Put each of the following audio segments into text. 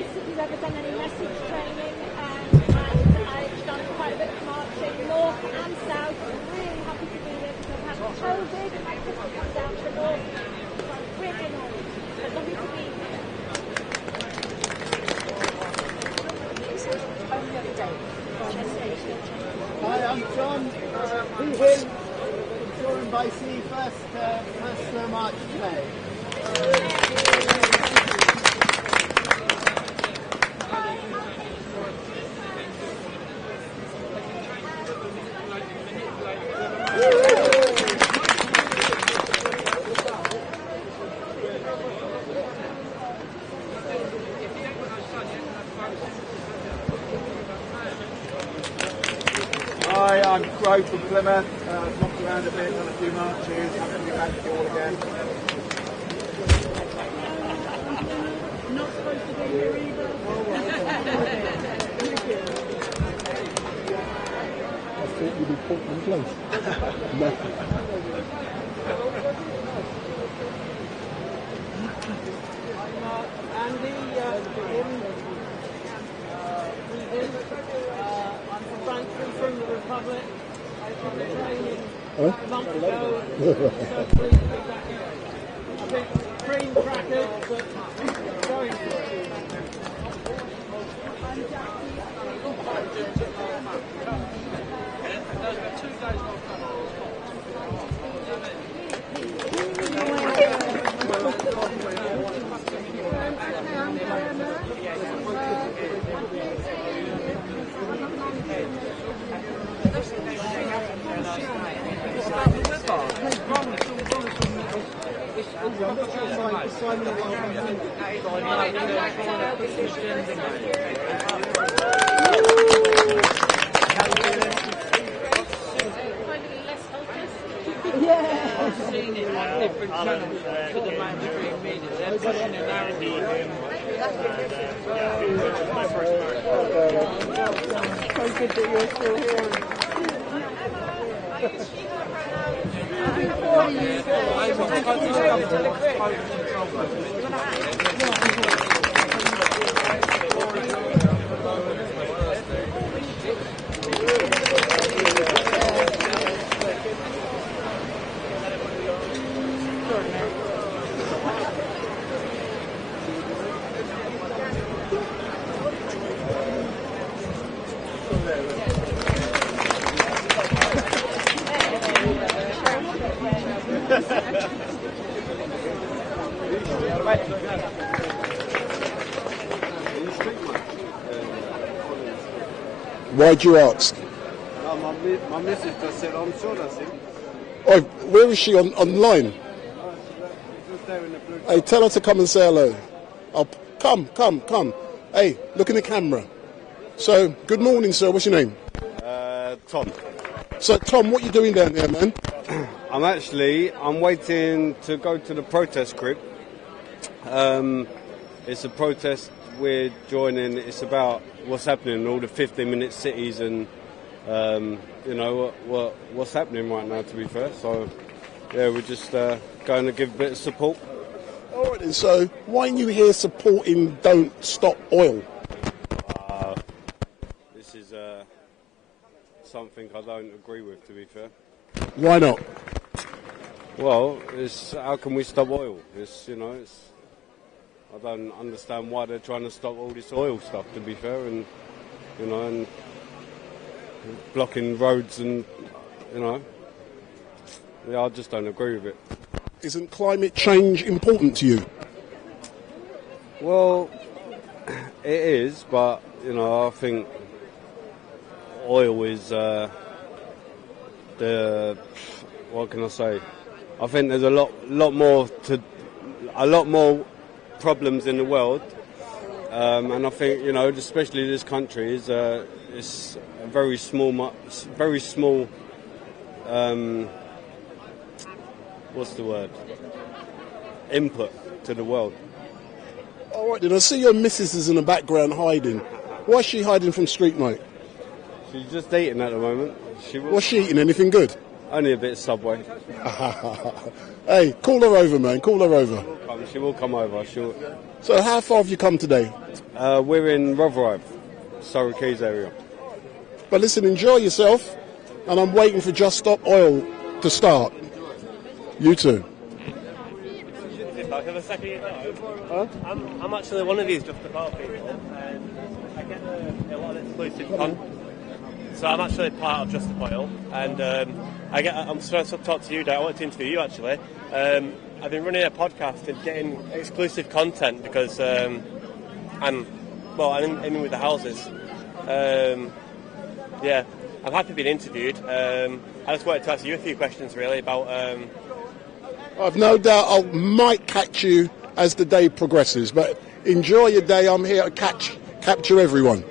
if you've ever done any message training, and I've done quite a bit of marching, north and south. I'm really happy to be here because I've had COVID and I couldn't come down to north, so I'm really annoyed. But lovely to be here. Hi, I'm John. MAYHEM, joined by C first March today. Hi, I'm Crow from Plymouth. Knocked around a bit, done a few marches. Happy to be back with you all again. Not supposed to be here either. I thought you'd be Portland close. I'm from Frankfurt, from the Republic. I started training a month ago, so pleased to be back here. A bit cream crackered, but going for it. I've seen it on different channels to the mainstream media. They're pushing a narrative. So good that you're still here. Why'd you ask? My missus just said, I'm sure that's him. Oh, where is she online? Just there in the blue. Hey, tell her to come and say hello. Oh, come. Hey, look in the camera. So, good morning, sir. What's your name? Tom. So, Tom, what you doing down there, man? I'm waiting to go to the protest group. It's a protest we're joining. It's about what's happening in all the 15-minute cities and, what's happening right now, to be fair. So, yeah, we're just going to give a bit of support. All right, then. So, why are you here supporting Don't Stop Oil? This is something I don't agree with, to be fair. Why not? Well, how can we stop oil? I don't understand why they're trying to stop all this oil stuff, to be fair, and blocking roads and, I just don't agree with it. Isn't climate change important to you? Well, it is, but, I think oil is what can I say? I think there's a lot more problems in the world, and I think especially this country is it's a very small what's the word? Input to the world. All right, then. I see your missus is in the background hiding. Why is she hiding from street night? She's just eating at the moment. What's she eating? Anything good? Only a bit of Subway. Hey, call her over, man. Call her over. She will come over. So how far have you come today? We're in Rotherhithe, Surrey Keys area. But listen, enjoy yourself, and I'm waiting for Just Stop Oil to start. You too. I'm actually one of these Just About people, and I get a lot of exclusive content. So I'm actually part of Just Stop Oil, and I'm supposed to talk to you, Dad. I wanted to interview you actually. I've been running a podcast and getting exclusive content because I'm in with the houses. Yeah, I'm happy being interviewed. I just wanted to ask you a few questions really about. I've no doubt I might catch you as the day progresses, but enjoy your day. I'm here to capture everyone.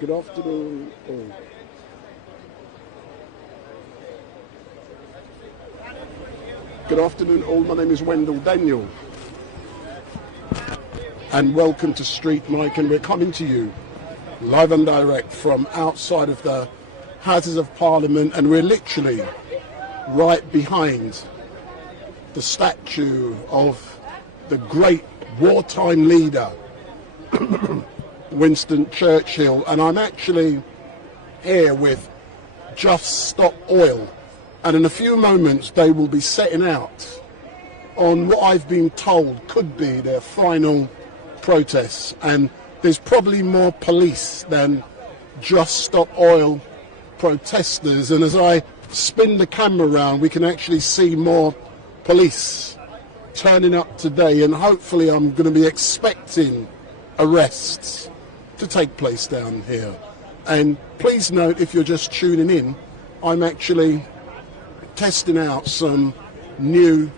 Good afternoon all. Good afternoon all, my name is Wendell Daniel and welcome to Street Mike, and we're coming to you live and direct from outside of the Houses of Parliament, and we're literally right behind the statue of the great wartime leader Winston Churchill, and I'm actually here with Just Stop Oil, and in a few moments they will be setting out on what I've been told could be their final protests, and there's probably more police than Just Stop Oil protesters, and as I spin the camera around we can actually see more police turning up today, and hopefully I'm going to be expecting arrests to take place down here. And please note, if you're just tuning in, I'm actually testing out some new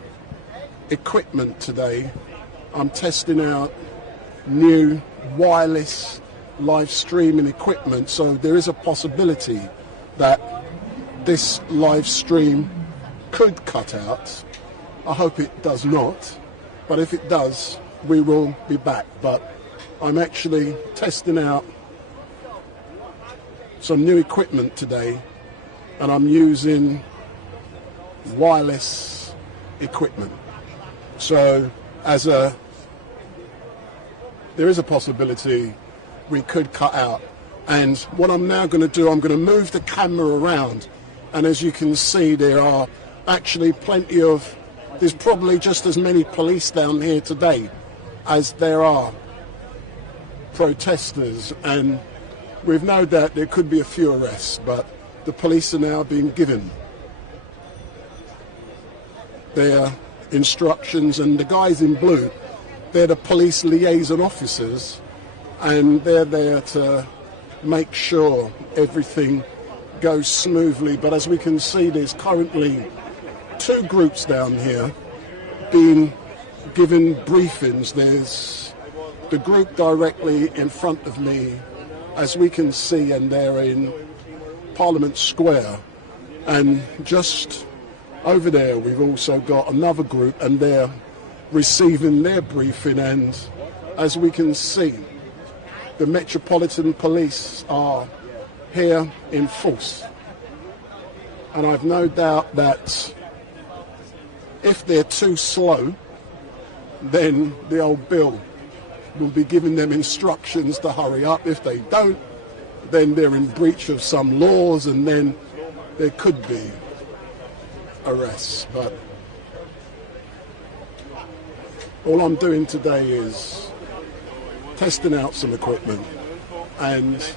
equipment today. I'm testing out new wireless live streaming equipment, so there is a possibility that this live stream could cut out. I hope it does not, but if it does we will be back. But I'm actually testing out some new equipment today, and I'm using wireless equipment. So there is a possibility we could cut out. And what I'm now going to do, I'm going to move the camera around, and as you can see there are actually there's probably just as many police down here today as there are protesters, and we've no doubt there could be a few arrests, but the police are now being given their instructions, and the guys in blue, they're the police liaison officers, and they're there to make sure everything goes smoothly. But as we can see, there's currently two groups down here being given briefings. There's the group directly in front of me, as we can see, and they're in Parliament Square, and just over there we've also got another group, and they're receiving their briefing. And as we can see, the Metropolitan Police are here in force, and I've no doubt that if they're too slow, then the old Bill will be giving them instructions to hurry up. If they don't, then they're in breach of some laws, and then there could be arrests. But all I'm doing today is testing out some equipment, and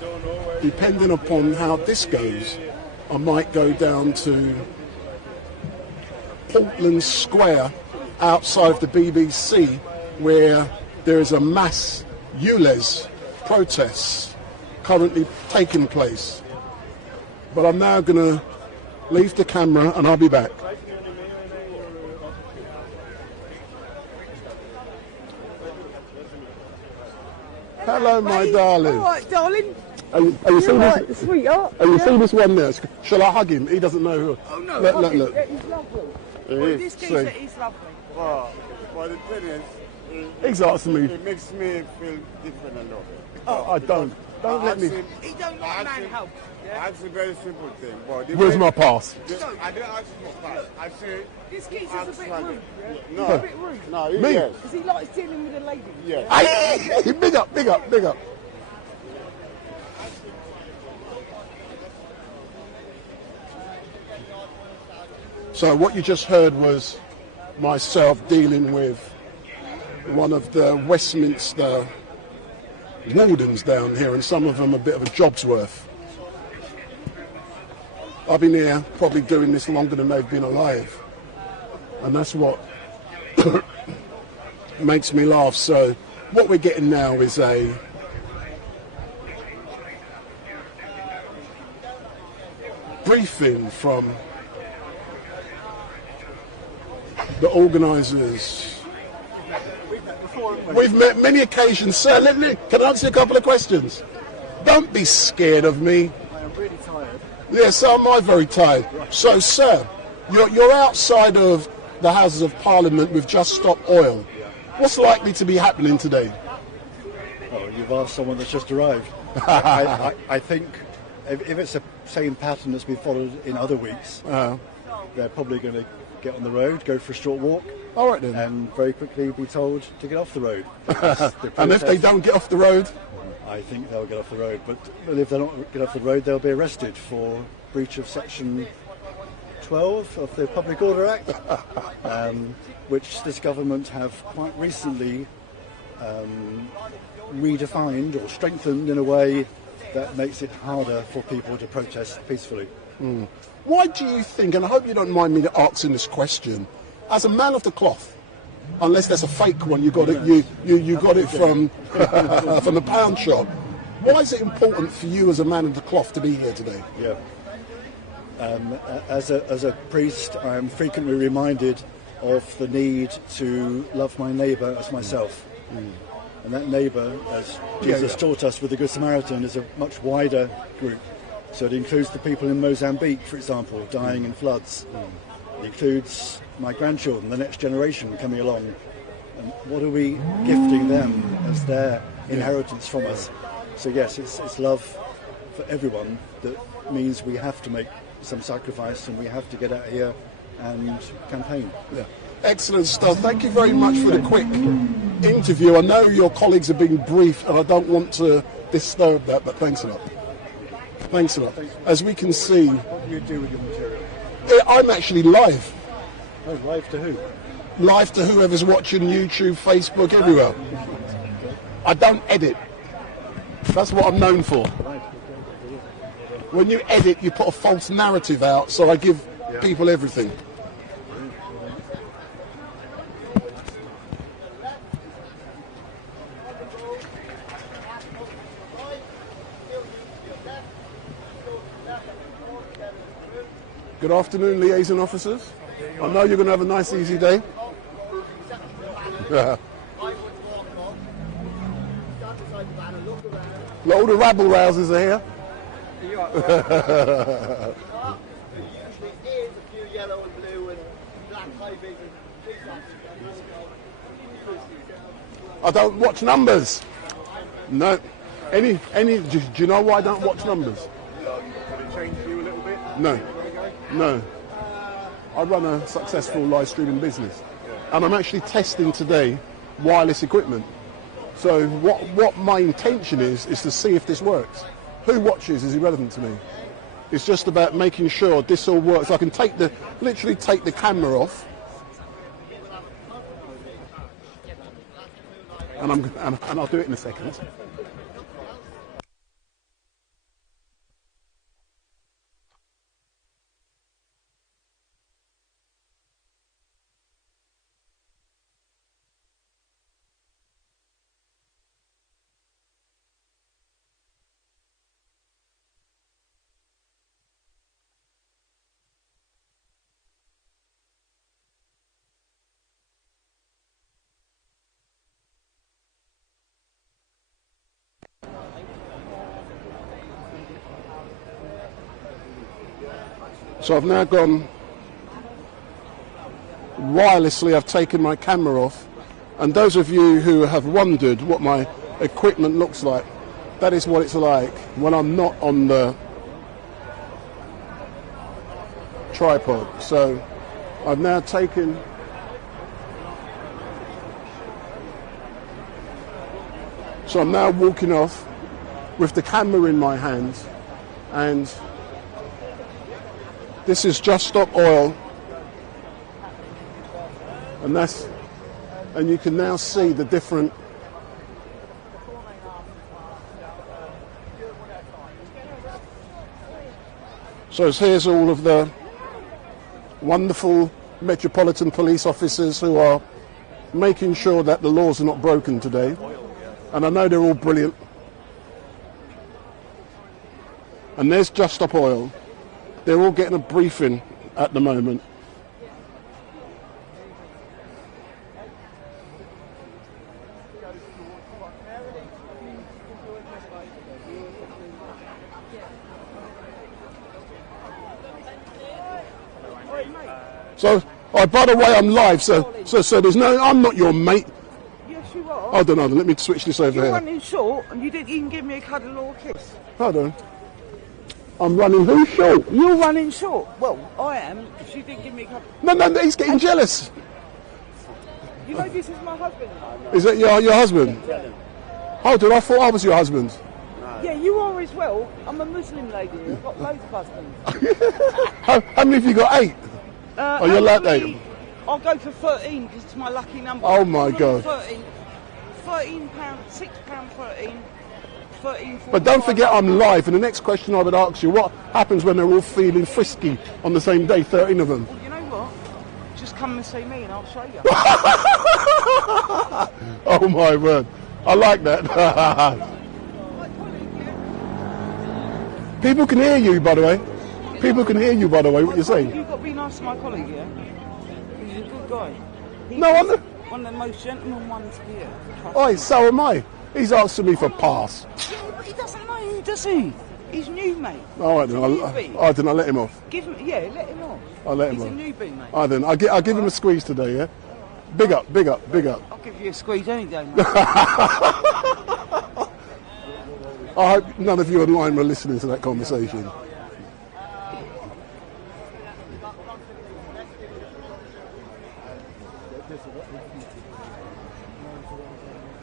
depending upon how this goes, I might go down to Portland Square outside of the BBC, where there is a mass ULEZ protest currently taking place. But I'm now going to leave the camera and I'll be back. Hello, my darling. All right, darling. Are you seeing Right, this? sweetheart. Are you seeing this one there? Shall I hug him? He doesn't know who. Oh no, Look, hug look, him. look. Yeah, he's lovely. He This is. geezer See? is lovely. Well, the thing is, He's asking me. it makes me feel different a lot. Oh, I don't. Don't let me. He don't like man hugs. I ask a very simple thing. But the Where's way- my pass? I don't ask for pass. I say, This geezer's a ask bit for rude. No, He's a bit rude. no, Me? yes, Because he likes dealing with a lady. yes. Aye, big up, big up, big up. So what you just heard was myself dealing with one of the Westminster wardens down here, and some of them a bit of a job's worth. I've been here probably doing this longer than they've been alive, and that's what makes me laugh. So what we're getting now is a briefing from the organisers. We've met many occasions, sir. Can I answer a couple of questions? Don't be scared of me. I am really tired. Yes, so am I very tired. So, sir, you're outside of the Houses of Parliament with Just Stop Oil. What's likely to be happening today? Oh, you've asked someone that's just arrived. I think if it's the same pattern that's been followed in other weeks, they're probably going to get on the road, go for a short walk, All right then. and very quickly be told to get off the road. And if they don't get off the road? I think they'll get off the road, but if they don't get off the road, they'll be arrested for breach of Section 12 of the Public Order Act, which this government have quite recently redefined or strengthened in a way that makes it harder for people to protest peacefully. Why do you think, and I hope you don't mind me asking this question, as a man of the cloth, unless that's a fake one, you got it, you got it from from the pound shop. Why is it important for you as a man of the cloth to be here today? Yeah. As a priest, I am frequently reminded of the need to love my neighbour as myself. And that neighbour, as Jesus taught us with the Good Samaritan, is a much wider group. So it includes the people in Mozambique, for example, dying in floods. It includes my grandchildren, the next generation coming along. And what are we gifting them as their inheritance from us? So yes, it's love for everyone that means we have to make some sacrifice and we have to get out here and campaign. Yeah. Excellent stuff. Thank you very much for the quick interview. I know your colleagues have been briefed and I don't want to disturb that, but thanks a lot. Thanks a lot. As we can see, What do you do with your material? I'm actually live. Oh, live to who? Live to whoever's watching YouTube, Facebook, everywhere. I don't edit. That's what I'm known for. When you edit, you put a false narrative out, so I give people everything. Good afternoon, liaison officers. I know you're going to have a nice, easy day. Yeah. All the rabble rousers are here. I don't watch numbers. No. Do you know why I don't watch numbers? No. No. I run a successful live streaming business. And I'm actually testing today wireless equipment. So what my intention is to see if this works. Who watches is irrelevant to me. It's just about making sure this all works. I can literally take the camera off. And I'll do it in a second. So I've now gone wirelessly, I've taken my camera off, and those of you who have wondered what my equipment looks like, that is what it's like when I'm not on the tripod. So I've now taken so I'm now walking off with the camera in my hands, and this is Just Stop Oil, and you can now see the different so here's all of the wonderful Metropolitan Police officers who are making sure that the laws are not broken today, and I know they're all brilliant. And there's Just Stop Oil. They're all getting a briefing at the moment. So, oh, by the way, I'm live, so there's no, I'm not your mate. Yes, you are. Hold on, let me switch this over You're here. running short and you didn't even give me a cuddle or a kiss. Hold on. I'm running who short? You're running short. Well, I am, because you didn't give me a cuddle. No, he's getting jealous. You know this is my husband. Is that your husband? Hold on, I thought I was your husband. Yeah, you are as well. I'm a Muslim lady. I've got loads of husbands. How many have you got? 8? Oh, you're like actually, that. I'll go for 13 because it's my lucky number. Oh my God. 13. £13, £6.13. 13. But don't forget I'm live, and the next question I would ask you, what happens when they're all feeling frisky on the same day, 13 of them? Well, you know what? Just come and see me and I'll show you. Oh my word. I like that. People can hear you, by the way. People can hear you, by the way, what you're saying. You've got to be nice to my colleague, yeah? He's a good guy. No, I'm the... One of the most gentleman ones here. Oh, so am I. He's asking me for pass. Yeah, but he doesn't know you, does he? He's new, mate. All right, then. I'll let him off. Give him, yeah, let him off. I'll let him He's off. a newbie, mate. All right, then. I'll give him a squeeze today, yeah? Big up, big up, big up. I'll give you a squeeze any day, mate. I hope none of you online were listening to that conversation.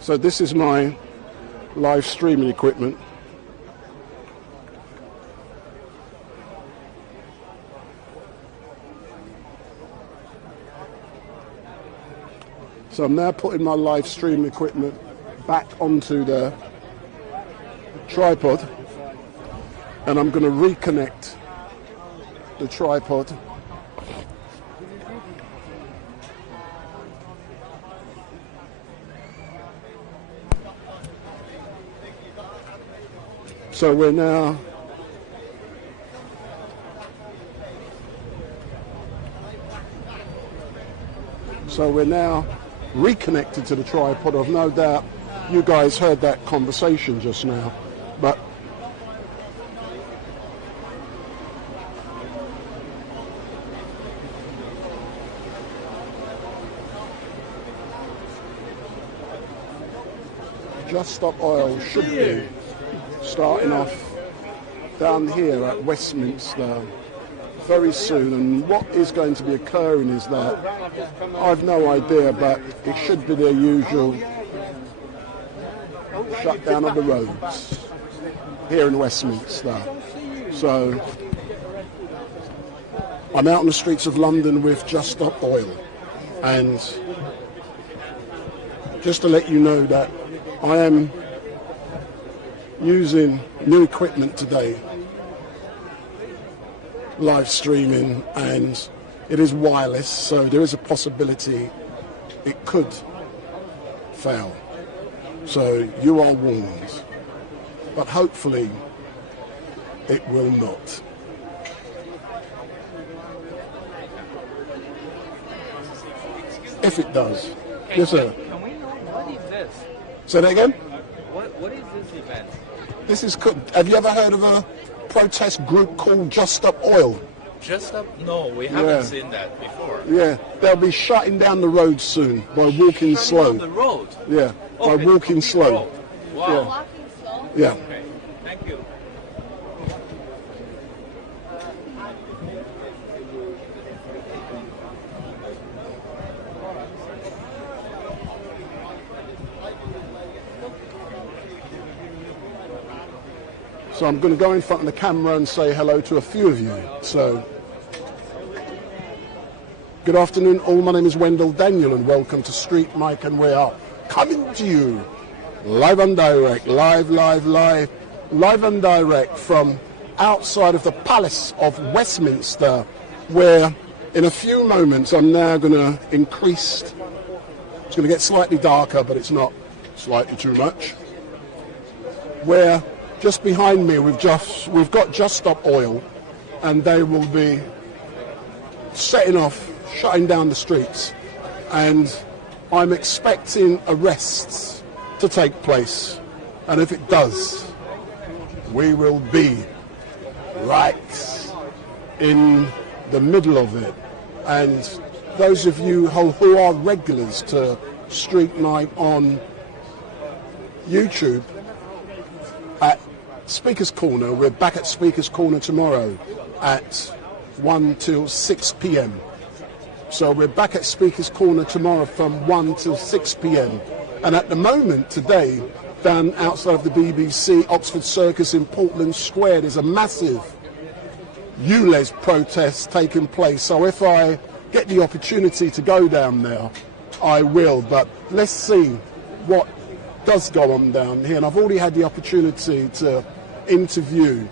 So this is my live streaming equipment. So I'm now putting my live stream equipment back onto the tripod, and I'm going to reconnect the tripod . So we're now reconnected to the tripod. I've no doubt you guys heard that conversation just now, but Just Stop Oil should be starting off down here at Westminster very soon, and what is going to be occurring is that I've no idea, but it should be their usual shutdown of the roads here in Westminster. So I'm out on the streets of London with Just Stop Oil, and just to let you know that I am using new equipment today, live streaming, and it is wireless, so there is a possibility it could fail. So you are warned, but hopefully it will not. If it does. Yes, sir. Can we know what is this? Say that again? What is this event? This is. Have you ever heard of a protest group called Just Stop Oil? Just up? No, we haven't seen that before. Yeah, they'll be shutting down the road soon by walking slow. Shutting down the road? Yeah, by walking slow. Road. Wow. Yeah. Walking slow. Yeah. Okay, thank you. So I'm going to go in front of the camera and say hello to a few of you. So, good afternoon all, my name is Wendell Daniel and welcome to Street Mike, and we are coming to you live and direct, live and direct from outside of the Palace of Westminster, where in a few moments I'm now going to increase, it's going to get slightly darker but it's not slightly too much, where just behind me we've got Just Stop Oil, and they will be setting off, shutting down the streets, and I'm expecting arrests to take place, and if it does, we will be right in the middle of it. And those of you who are regulars to Street Night on YouTube, at Speaker's Corner, we're back at Speaker's Corner tomorrow at 1 till 6 p.m. So we're back at Speaker's Corner tomorrow from 1 till 6 p.m. And at the moment today, down outside of the BBC, Oxford Circus in Portland Square, there's a massive ULEZ protest taking place. So if I get the opportunity to go down there, I will. But let's see what does go on down here. And I've already had the opportunity to interview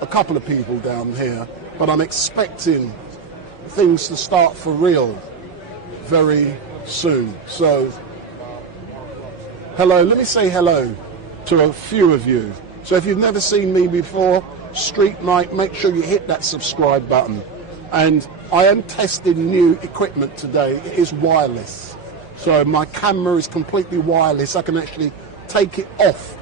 a couple of people down here, but I'm expecting things to start for real very soon. So hello, let me say hello to a few of you. So if you've never seen me before, Street Night, make sure you hit that subscribe button. And I am testing new equipment today. It is wireless. So my camera is completely wireless. I can actually take it off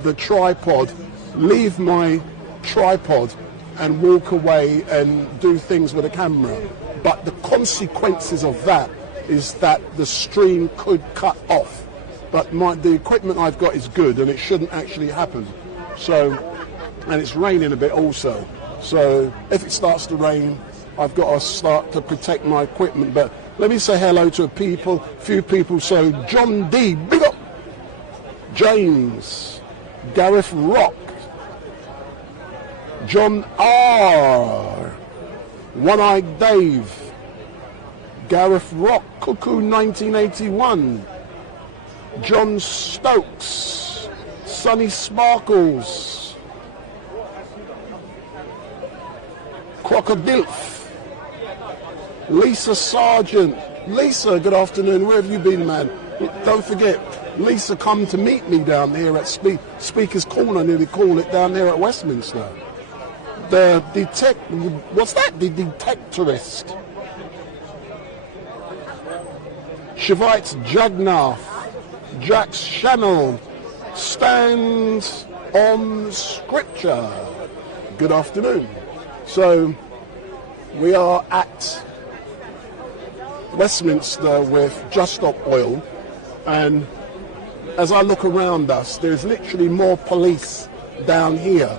the tripod, leave my tripod and walk away and do things with the camera. But the consequences of that is that the stream could cut off. But the equipment I've got is good and it shouldn't actually happen. So, and it's raining a bit also. So if it starts to rain, I've got to start to protect my equipment. But let me say hello to a few people. So John D, big up. James, Gareth Rock, John R, One-Eyed Dave, Gareth Rock, Cuckoo 1981, John Stokes, Sunny Sparkles, Crocodilf, Lisa Sargent. Lisa, good afternoon. Where have you been, man? Don't forget, Lisa come to meet me down here at Speaker's Corner, nearly call it, down there at Westminster. The what's that? The Detectorist. Shivite Jagnath, Jax Channel, stands on Scripture. Good afternoon. So we are at Westminster with Just Stop Oil, and as I look around us, there's literally more police down here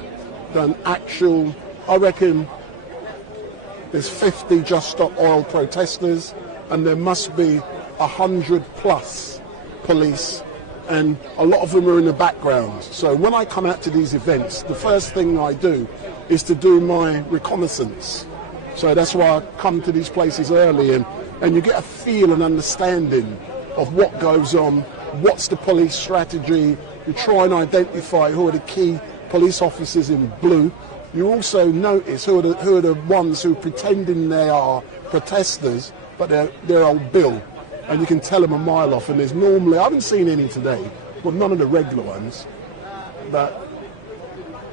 than actual, I reckon there's 50 Just Stop Oil protesters, and there must be 100+ police, and a lot of them are in the background. So when I come out to these events, the first thing I do is to do my reconnaissance. So that's why I come to these places early, and you get a feel and understanding of what goes on, what's the police strategy. You try and identify who are the key police officers in blue. You also notice who are the ones who are pretending they are protesters, but they're old Bill, and you can tell them a mile off. And there's normally, I haven't seen any today, but none of the regular ones. But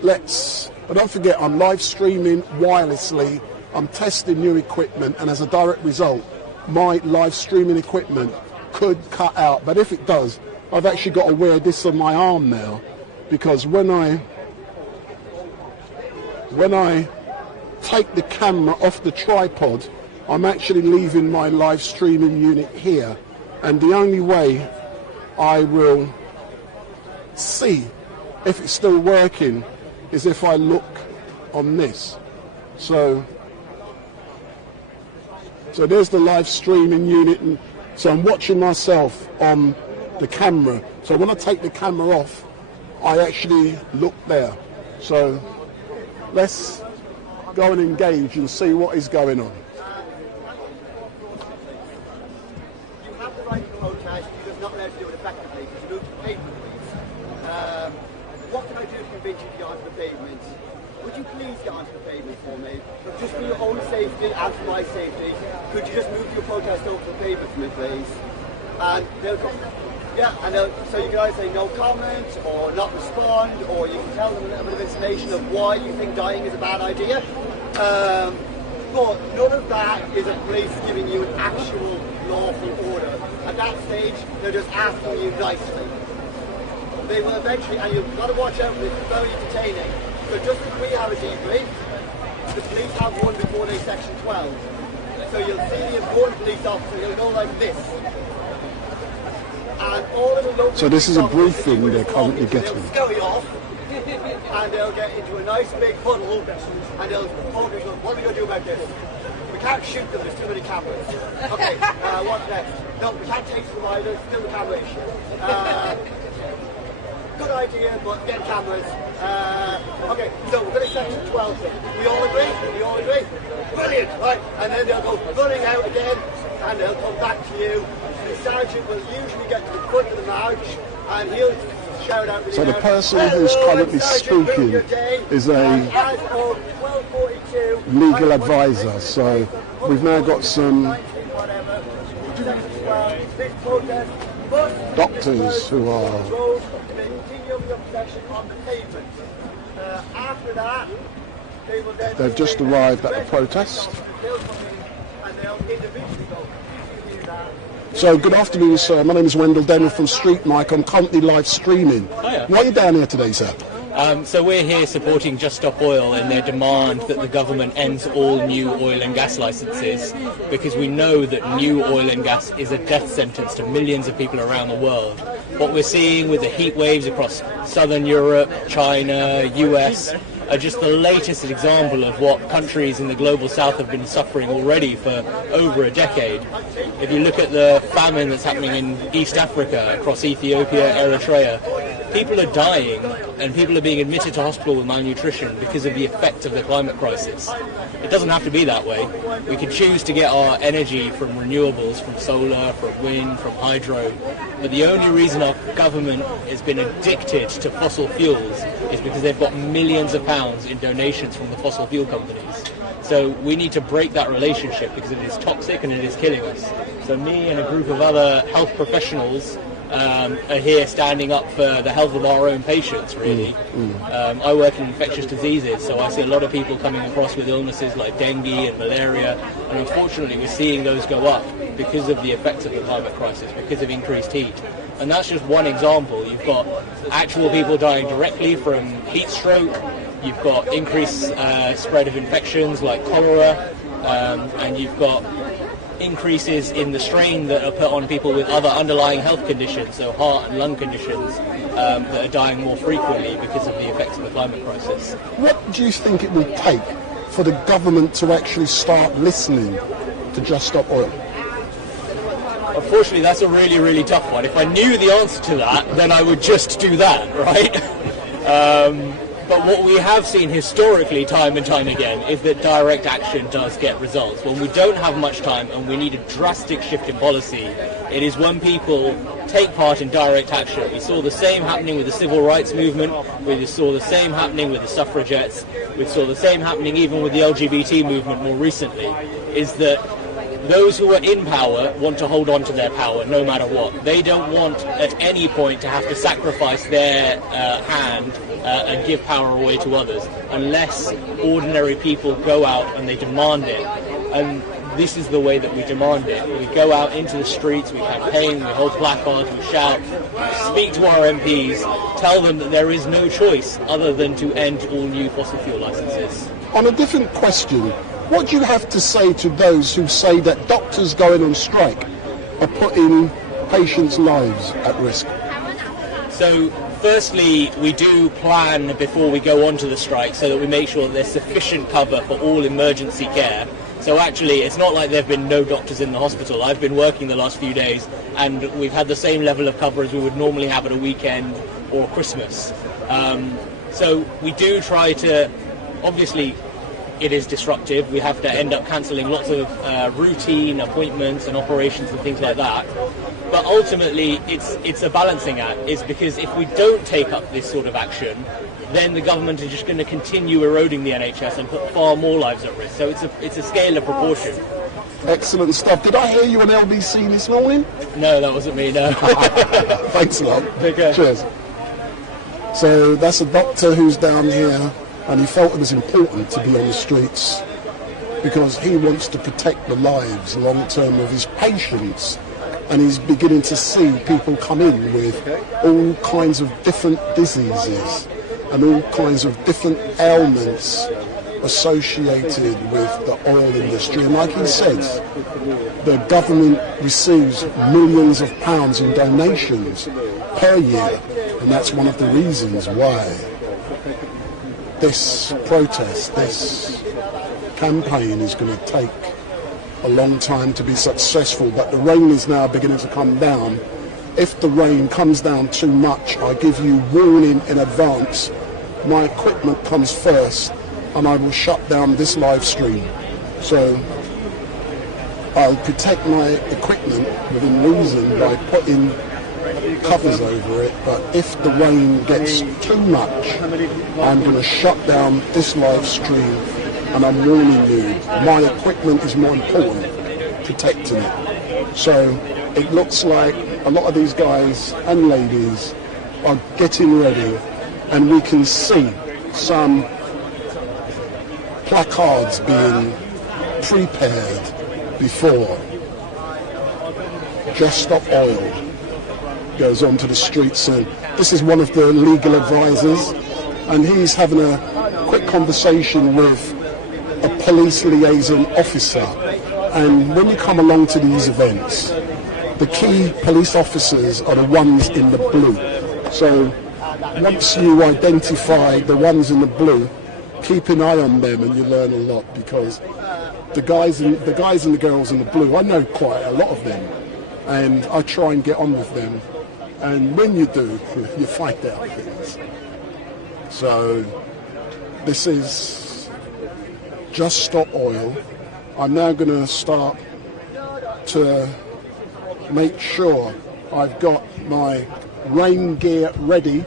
don't forget, I'm live streaming wirelessly. I'm testing new equipment, and as a direct result, my live streaming equipment could cut out. But if it does, I've actually got to wear this on my arm now, because when I take the camera off the tripod, I'm actually leaving my live streaming unit here, and the only way I will see if it's still working is if I look on this. So there's the live streaming unit, and so I'm watching myself on the camera. So when I take the camera off, I actually look there. So let's go and engage and see what is going on. You have the right to protest, you're just not allowed to do it effectively because you moved to pavement, please. What can I do to convince you to get onto the pavement? Would you please get onto the pavement for me? But just for your own safety and for my safety, could you just move your protest over to the pavement for me, please? And they'll come. Yeah, and so you can either say no comment or not respond, or you can tell them a little bit of information of why you think dying is a bad idea. But none of that is a police giving you an actual lawful order. At that stage, they're just asking you nicely. They will eventually, and you've got to watch out for this, it's very detaining. So just as we have a debrief, the police have one before they section 12. So you'll see the important police officer, he'll go like this. So this is a briefing they're currently getting. They'll scurry off, and they'll get into a nice big huddle, and they'll focus on what are we going to do about this? We can't shoot them, there's too many cameras. Okay, what's next? No, we can't take them either, still the camera issue. Good idea, but get cameras. Okay, so we're going to section 12 thing. We all agree? We all agree? Brilliant, right, and then they'll go running out again, and they'll come back to you. The sergeant will usually get to the front of the march, and he'll shout out. So the person who's currently speaking is a legal advisor. So we've now got some doctors who are. They've just arrived at the protest. So good afternoon, sir. My name is Wendell Denner from Street Mike. I'm currently live streaming. Hiya. Why are you down here today, sir? So we're here supporting Just Stop Oil in their demand that the government ends all new oil and gas licenses, because we know that new oil and gas is a death sentence to millions of people around the world. What we're seeing with the heat waves across southern Europe, China, US, are just the latest example of what countries in the global south have been suffering already for over a decade. If you look at the famine that's happening in East Africa, across Ethiopia, Eritrea, people are dying and people are being admitted to hospital with malnutrition because of the effects of the climate crisis. It doesn't have to be that way. We can choose to get our energy from renewables, from solar, from wind, from hydro, but the only reason our government has been addicted to fossil fuels is because they've got millions of pounds in donations from the fossil fuel companies. So we need to break that relationship because it is toxic and it is killing us. So me and a group of other health professionals are here standing up for the health of our own patients, really. I work in infectious diseases, so I see a lot of people coming across with illnesses like dengue and malaria, and unfortunately we're seeing those go up because of the effects of the climate crisis, because of increased heat. And that's just one example. You've got actual people dying directly from heat stroke, you've got increased spread of infections like cholera, and you've got increases in the strain that are put on people with other underlying health conditions, so heart and lung conditions, that are dying more frequently because of the effects of the climate crisis. What do you think it would take for the government to actually start listening to Just Stop Oil? Unfortunately, that's a really, really tough one. If I knew the answer to that, then I would just do that, right? But what we have seen historically, time and time again, is that direct action does get results. When we don't have much time and we need a drastic shift in policy, it is when people take part in direct action. We saw the same happening with the civil rights movement, we saw the same happening with the suffragettes, we saw the same happening even with the LGBT movement more recently, is that those who are in power want to hold on to their power no matter what. They don't want at any point to have to sacrifice their hand and give power away to others unless ordinary people go out and they demand it. And this is the way that we demand it. We go out into the streets, we campaign, we hold placards, we shout, we speak to our MPs, tell them that there is no choice other than to end all new fossil fuel licenses. on a different question, what do you have to say to those who say that doctors going on strike are putting patients' lives at risk? So, firstly, we do plan before we go on to the strike so that we make sure that there's sufficient cover for all emergency care. So actually, it's not like there have been no doctors in the hospital. I've been working the last few days, and we've had the same level of cover as we would normally have at a weekend or Christmas. So we do try to, obviously, it is disruptive. We have to end up cancelling lots of routine appointments and operations and things like that. But ultimately, it's a balancing act. It's because if we don't take up this sort of action, then the government is just going to continue eroding the NHS and put far more lives at risk. So it's a scale of proportion. Excellent stuff. Did I hear you on LBC this morning? No, that wasn't me, no. Thanks a lot. Okay. Cheers. So that's a doctor who's down here, and he felt it was important to be on the streets because he wants to protect the lives long term of his patients. And he's beginning to see people come in with all kinds of different diseases and all kinds of different ailments associated with the oil industry. And like he says, the government receives millions of pounds in donations per year, and that's one of the reasons why this protest, this campaign is going to take a long time to be successful. But the rain is now beginning to come down. If the rain comes down too much, I give you warning in advance. My equipment comes first, and I will shut down this live stream. So I'll protect my equipment within reason by putting covers over it, but if the rain gets too much, I'm going to shut down this live stream, and I'm warning you, my equipment is more important, protecting it. So it looks like a lot of these guys and ladies are getting ready, and we can see some placards being prepared before. Just Stop Oil goes onto the streets, and this is one of the legal advisors, and he's having a quick conversation with a police liaison officer. And when you come along to these events, the key police officers are the ones in the blue. So once you identify the ones in the blue, keep an eye on them, and you learn a lot, because the guys and the girls in the blue, I know quite a lot of them, and I try and get on with them. And when you do, you find out things. So this is Just Stop Oil. I'm now going to start to make sure I've got my rain gear ready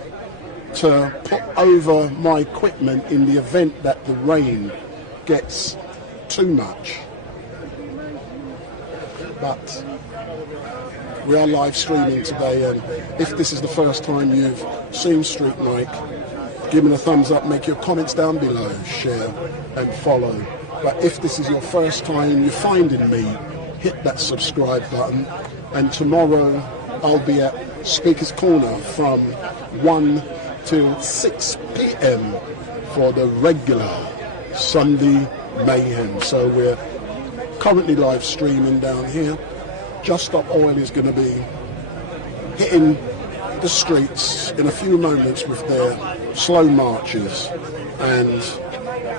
to put over my equipment in the event that the rain gets too much. But we are live streaming today, and if this is the first time you've seen Street Mike, give me a thumbs up, make your comments down below, share and follow. But if this is your first time you're finding me, hit that subscribe button, and tomorrow I'll be at Speaker's Corner from 1 till 6 p.m. for the regular Sunday Mayhem. So we're currently live streaming down here. Just Stop Oil is going to be hitting the streets in a few moments with their slow marches, and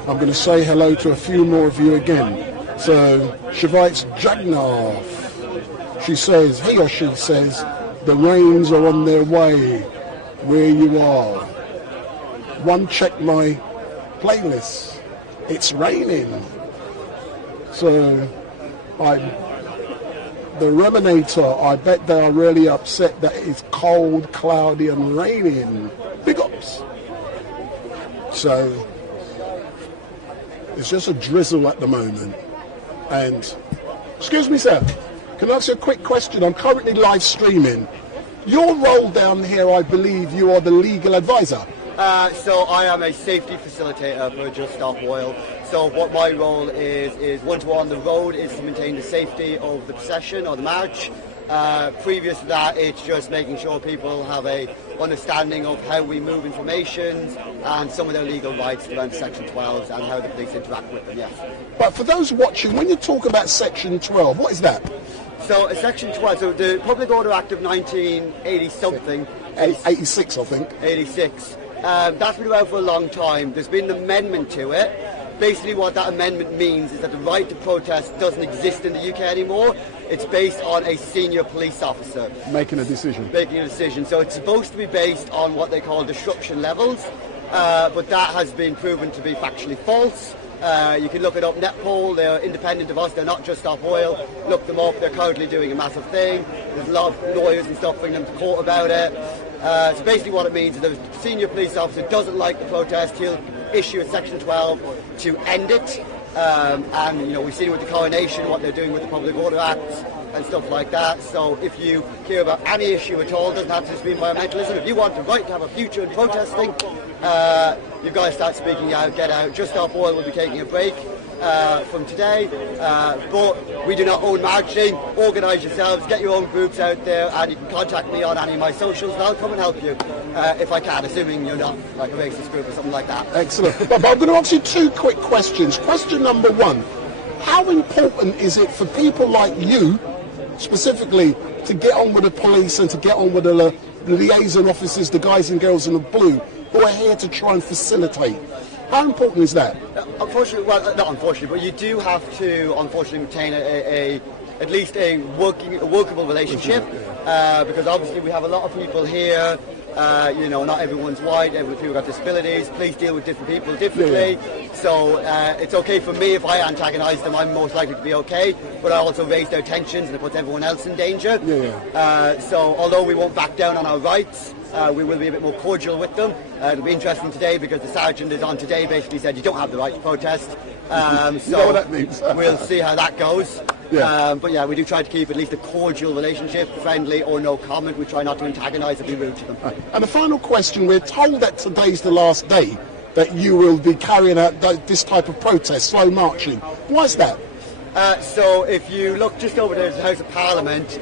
I'm going to say hello to a few more of you again. So Shavite's Jagnov, he or she says, the rains are on their way where you are. One, check my playlist, it's raining. So the Reminator, I bet they are really upset that it's cold, cloudy and raining. Big ups. So it's just a drizzle at the moment. And excuse me, sir, can I ask you a quick question? I'm currently live streaming. Your role down here, I believe you are the legal advisor. So I am a safety facilitator for Just Stop Oil. So what my role is once we're on the road is to maintain the safety of the procession or the march. Previous to that, it's just making sure people have a understanding of how we move information and some of their legal rights around Section 12 and how the police interact with them, yes. But for those watching, when you talk about Section 12, what is that? So Section 12, so the Public Order Act of 1980-something. 86, I think. 86. That's been around for a long time. There's been an amendment to it. Basically what that amendment means is that the right to protest doesn't exist in the UK anymore. It's based on a senior police officer. Making a decision. Making a decision. So it's supposed to be based on what they call disruption levels, but that has been proven to be factually false. You can look it up, Netpol, they're independent of us, they're not just Stop Oil. Look them up, they're currently doing a massive thing. There's a lot of lawyers and stuff bringing them to court about it. So basically what it means is that a senior police officer doesn't like the protest, he'll issue a Section 12 to end it. And, you know, we've seen with the coronation what they're doing with the Public Order Act and stuff like that. So if you care about any issue at all, it doesn't have to just be environmentalism. If you want the right to have a future in protesting, you've got to start speaking out, get out. Just Stop Oil will be taking a break from today, but we do not own marching. Organise yourselves, get your own groups out there, and you can contact me on any of my socials and I'll come and help you if I can, assuming you're not like a racist group or something like that. Excellent. But I'm going to ask you two quick questions. Question number one, how important is it for people like you, specifically, to get on with the police and to get on with the liaison officers, the guys and girls in the blue, who are here to try and facilitate? How important is that? Unfortunately, well, not unfortunately, but you do have to, unfortunately, maintain at least a workable relationship, because obviously we have a lot of people here. You know, not everyone's white, people got disabilities. Police deal with different people differently. Yeah. So it's okay for me if I antagonise them, I'm most likely to be okay. But I also raise their tensions and it puts everyone else in danger. Yeah. So although we won't back down on our rights, we will be a bit more cordial with them. It'll be interesting today because the sergeant is on today basically said you don't have the right to protest. So you know what that means. We'll see how that goes. Yeah. But yeah, we do try to keep at least a cordial relationship, friendly or no comment. We try not to antagonise or be rude to them. And the final question, we're told that today's the last day that you will be carrying out this type of protest, slow marching. Why is that? So if you look just over there to the House of Parliament,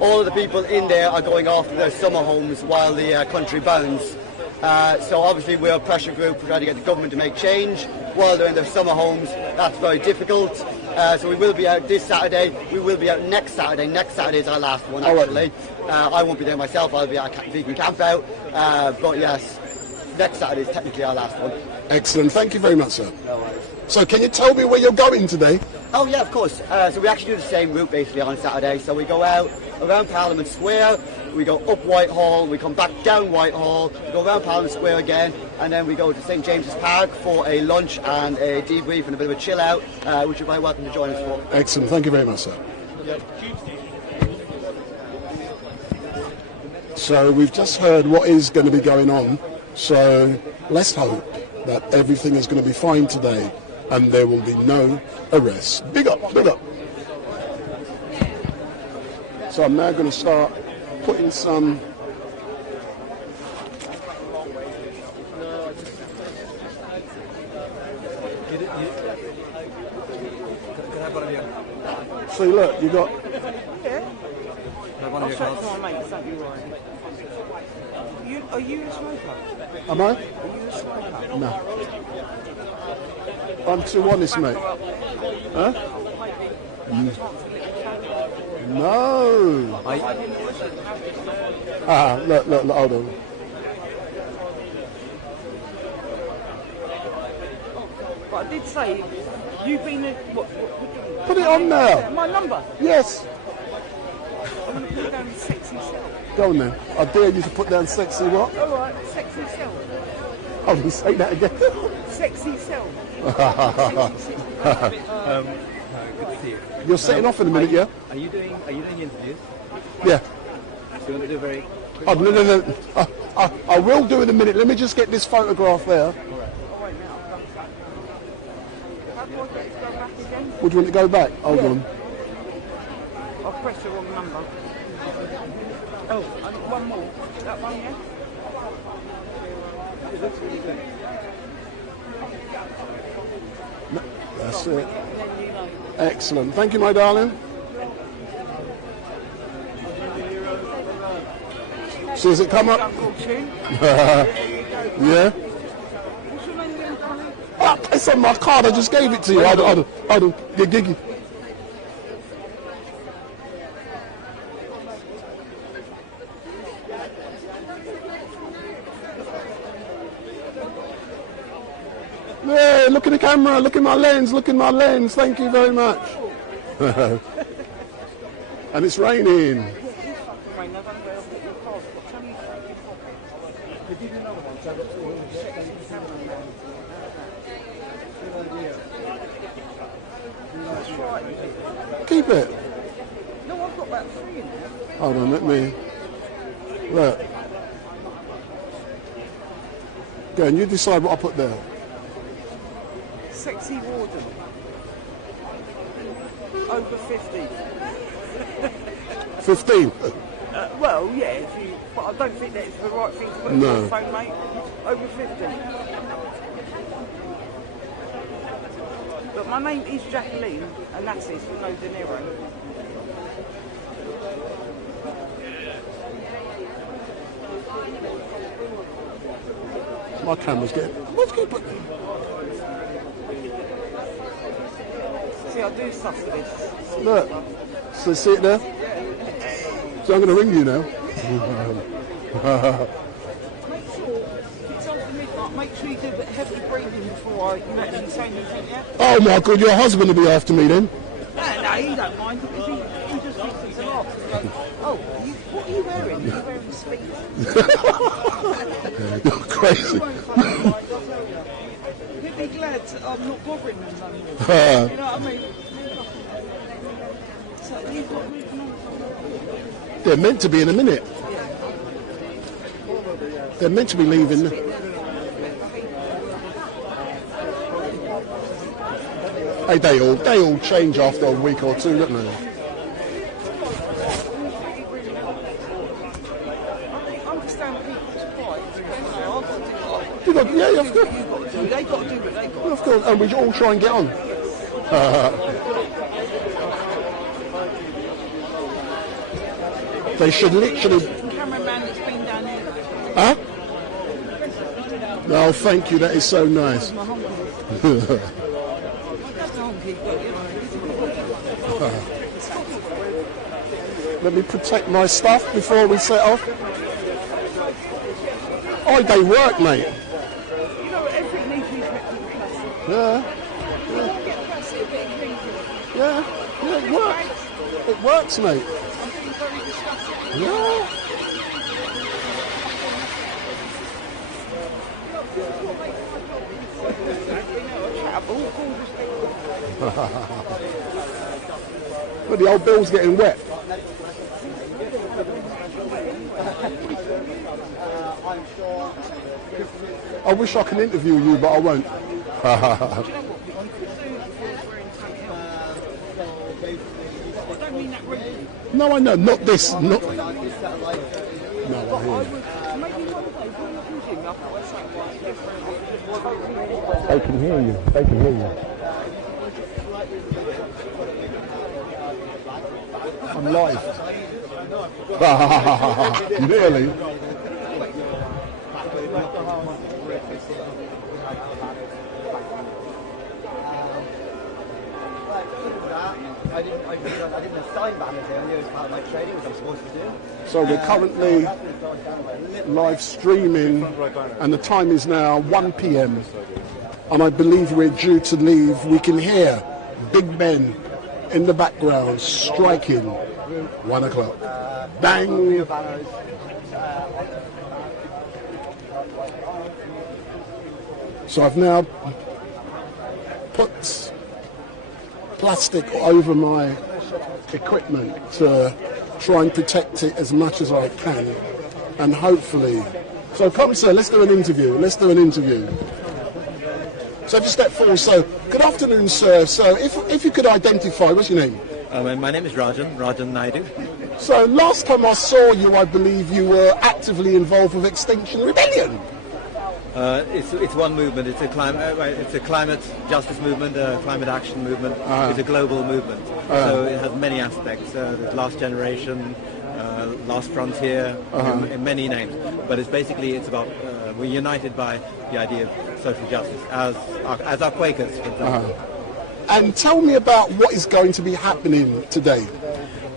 all of the people in there are going off to their summer homes while the country burns. So obviously we're a pressure group trying to get the government to make change while they're in their summer homes. That's very difficult. So we will be out this Saturday. We will be out next Saturday. Next Saturday is our last one, actually. I won't be there myself. I'll be at a vegan camp out. But yes, next Saturday is technically our last one. Excellent. Thank you very much, sir. No worries. So can you tell me where you're going today? Oh yeah, of course. So we actually do the same route basically on Saturday. So we go out around Parliament Square, we go up Whitehall, we come back down Whitehall, we go around Parliament Square again, and then we go to St James's Park for a lunch and a debrief and a bit of a chill out, which you're very welcome to join us for. Excellent. Thank you very much, sir. So we've just heard what is going to be going on. So let's hope that everything is going to be fine today and there will be no arrests. Big up, big up. So I'm now going to start putting some so look, you got I'll show it to my mates, don't you worry. Are you a smoker? Am I? Are you a smoker? No. I'm too honest, mate. Huh? No. Look, hold on. But I did say, you've been Put it on now. My number? Yes. I'm going to put down sexy self. Go on then. I dare you to put down sexy what? Alright, sexy self. I will say that again. Sexy self. Good to see you. You're setting off in a minute, yeah? Are you doing interviews? Yeah. So you want to do a very quick Oh, no. I will do in a minute. Let me just get this photograph there. Would you want to go back? Hold on. I'll press the wrong number. Oh, and one more. That one, yeah? No, that's it. Excellent. Thank you, my darling. So has it come up? Yeah. What's your name again, darling? Oh, it's on my card. I just gave it to you. I don't. Giggy. Yeah, look at the camera, look at my lens, thank you very much. And it's raining. Keep it. No, I've got about 3 in there. Hold on, let me. Look. Go and you decide what I put there. Sexy warden. Over 50. 15. Well, yeah, but I don't think that's the right thing to put on your phone, mate. Over 50. Look, my name is Jacqueline, and that's it, with no De Niro. My camera's getting. What's keep it? See, I do stuff for this. Look. So see it there? So I'm going to ring you now. Make sure you do a bit of heavy breathing before you actually say anything, yeah? Oh my God, your husband will be after me then. No, he don't mind because he just thinks it's a lot. Oh, what are you wearing? Are you wearing speed? You're crazy. He'd be glad I'm not bothering them no more. You know what I mean? So you've got they're meant to be in a minute. They're meant to be leaving. Hey, they all change after a week or two, don't they? I understand people's pride. You've got, yeah, of course. They got to do what they got. Of course, and we all try and get on. They should literally. Cameraman that's been down here. Huh? No, thank you. That is so nice. Let me protect my stuff before we set off. Oh, they work, mate. You know, everything needs to be kept in plastic. Yeah. Yeah, it works. It works, mate. I'm being very disgusting. Yeah. But the old bill's getting wet. I wish I could interview you, but I won't. No, I know, not this. Not. No, I hear you. They can hear you. They can hear you. I'm live. Nearly. I didn't assign banners here. I knew it was part of my training, which I'm supposed to do. So we're currently live streaming, and the time is now 1 p.m. and I believe we're due to leave. We can hear Big Ben in the background striking 1 o'clock. Bang! So I've now put plastic over my equipment to try and protect it as much as I can, and hopefully. So come, sir, let's do an interview. So just step forward. So good afternoon, sir. So if you could identify, what's your name? My name is Rajan Naidu. So last time I saw you, I believe you were actively involved with Extinction Rebellion. It's one movement. It's a climate justice movement, a climate action movement. It's a global movement. So it has many aspects. There's last generation, last frontier, in many names. But it's about we're united by the idea of social justice, as are Quakers, for example. And tell me about what is going to be happening today.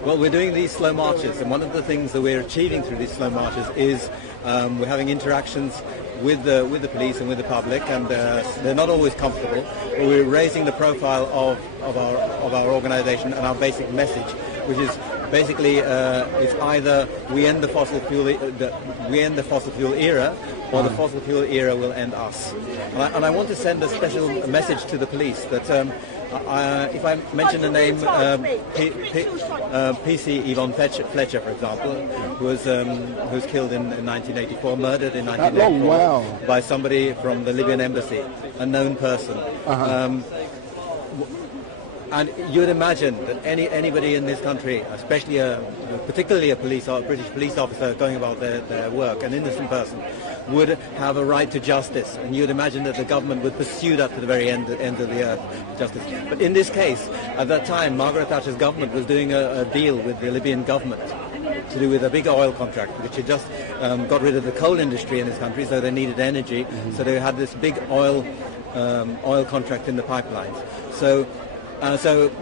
Well, we're doing these slow marches, and one of the things that we're achieving through these slow marches is we're having interactions with the police and with the public, and they're not always comfortable. But we're raising the profile of our organisation and our basic message, which is basically it's either we end the fossil fuel era, or the fossil fuel era will end us. And I want to send a special message to the police that if I mention the name PC Yvonne Fletcher, for example, who was killed in 1984, murdered in 1984 by somebody from the Libyan embassy, a known person. And you would imagine that anybody in this country, especially particularly a British police officer going about their work, an innocent person, would have a right to justice. And you'd imagine that the government would pursue that to the very end of the earth, justice. But in this case, at that time, Margaret Thatcher's government was doing a deal with the Libyan government to do with a big oil contract, which had just got rid of the coal industry in this country, so they needed energy. So they had this big oil contract in the pipelines. So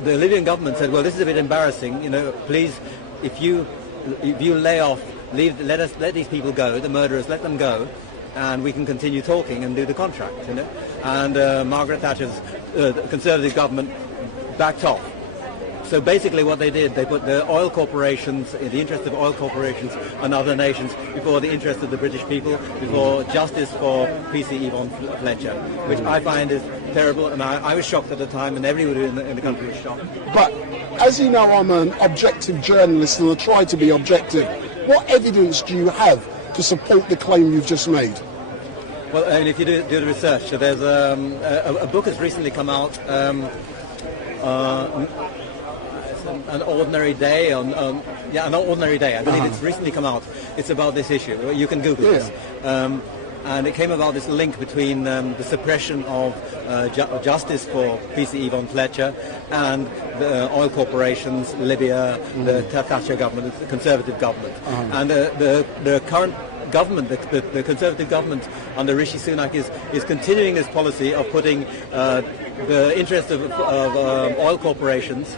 the Libyan government said, well, this is a bit embarrassing, please, if you let these people go, the murderers, let them go, and we can continue talking and do the contract, And Margaret Thatcher's Conservative government backed off. So basically what they did, they put the oil corporations, the interest of oil corporations and other nations before the interest of the British people, before justice for PC Yvonne Fletcher, which I find is terrible, and I was shocked at the time, and everybody in the country was shocked. But as you know, I'm an objective journalist and I try to be objective. What evidence do you have to support the claim you've just made? Well, I mean, if you do the research, so there's a book has recently come out, An Ordinary Day, An Ordinary Day. I believe it's recently come out. It's about this issue. You can Google this. And it came about this link between the suppression of justice for PC Yvonne Fletcher and the oil corporations, Libya, the Thatcher government, the Conservative government. And the current government, the Conservative government under Rishi Sunak is continuing this policy of putting the interest of oil corporations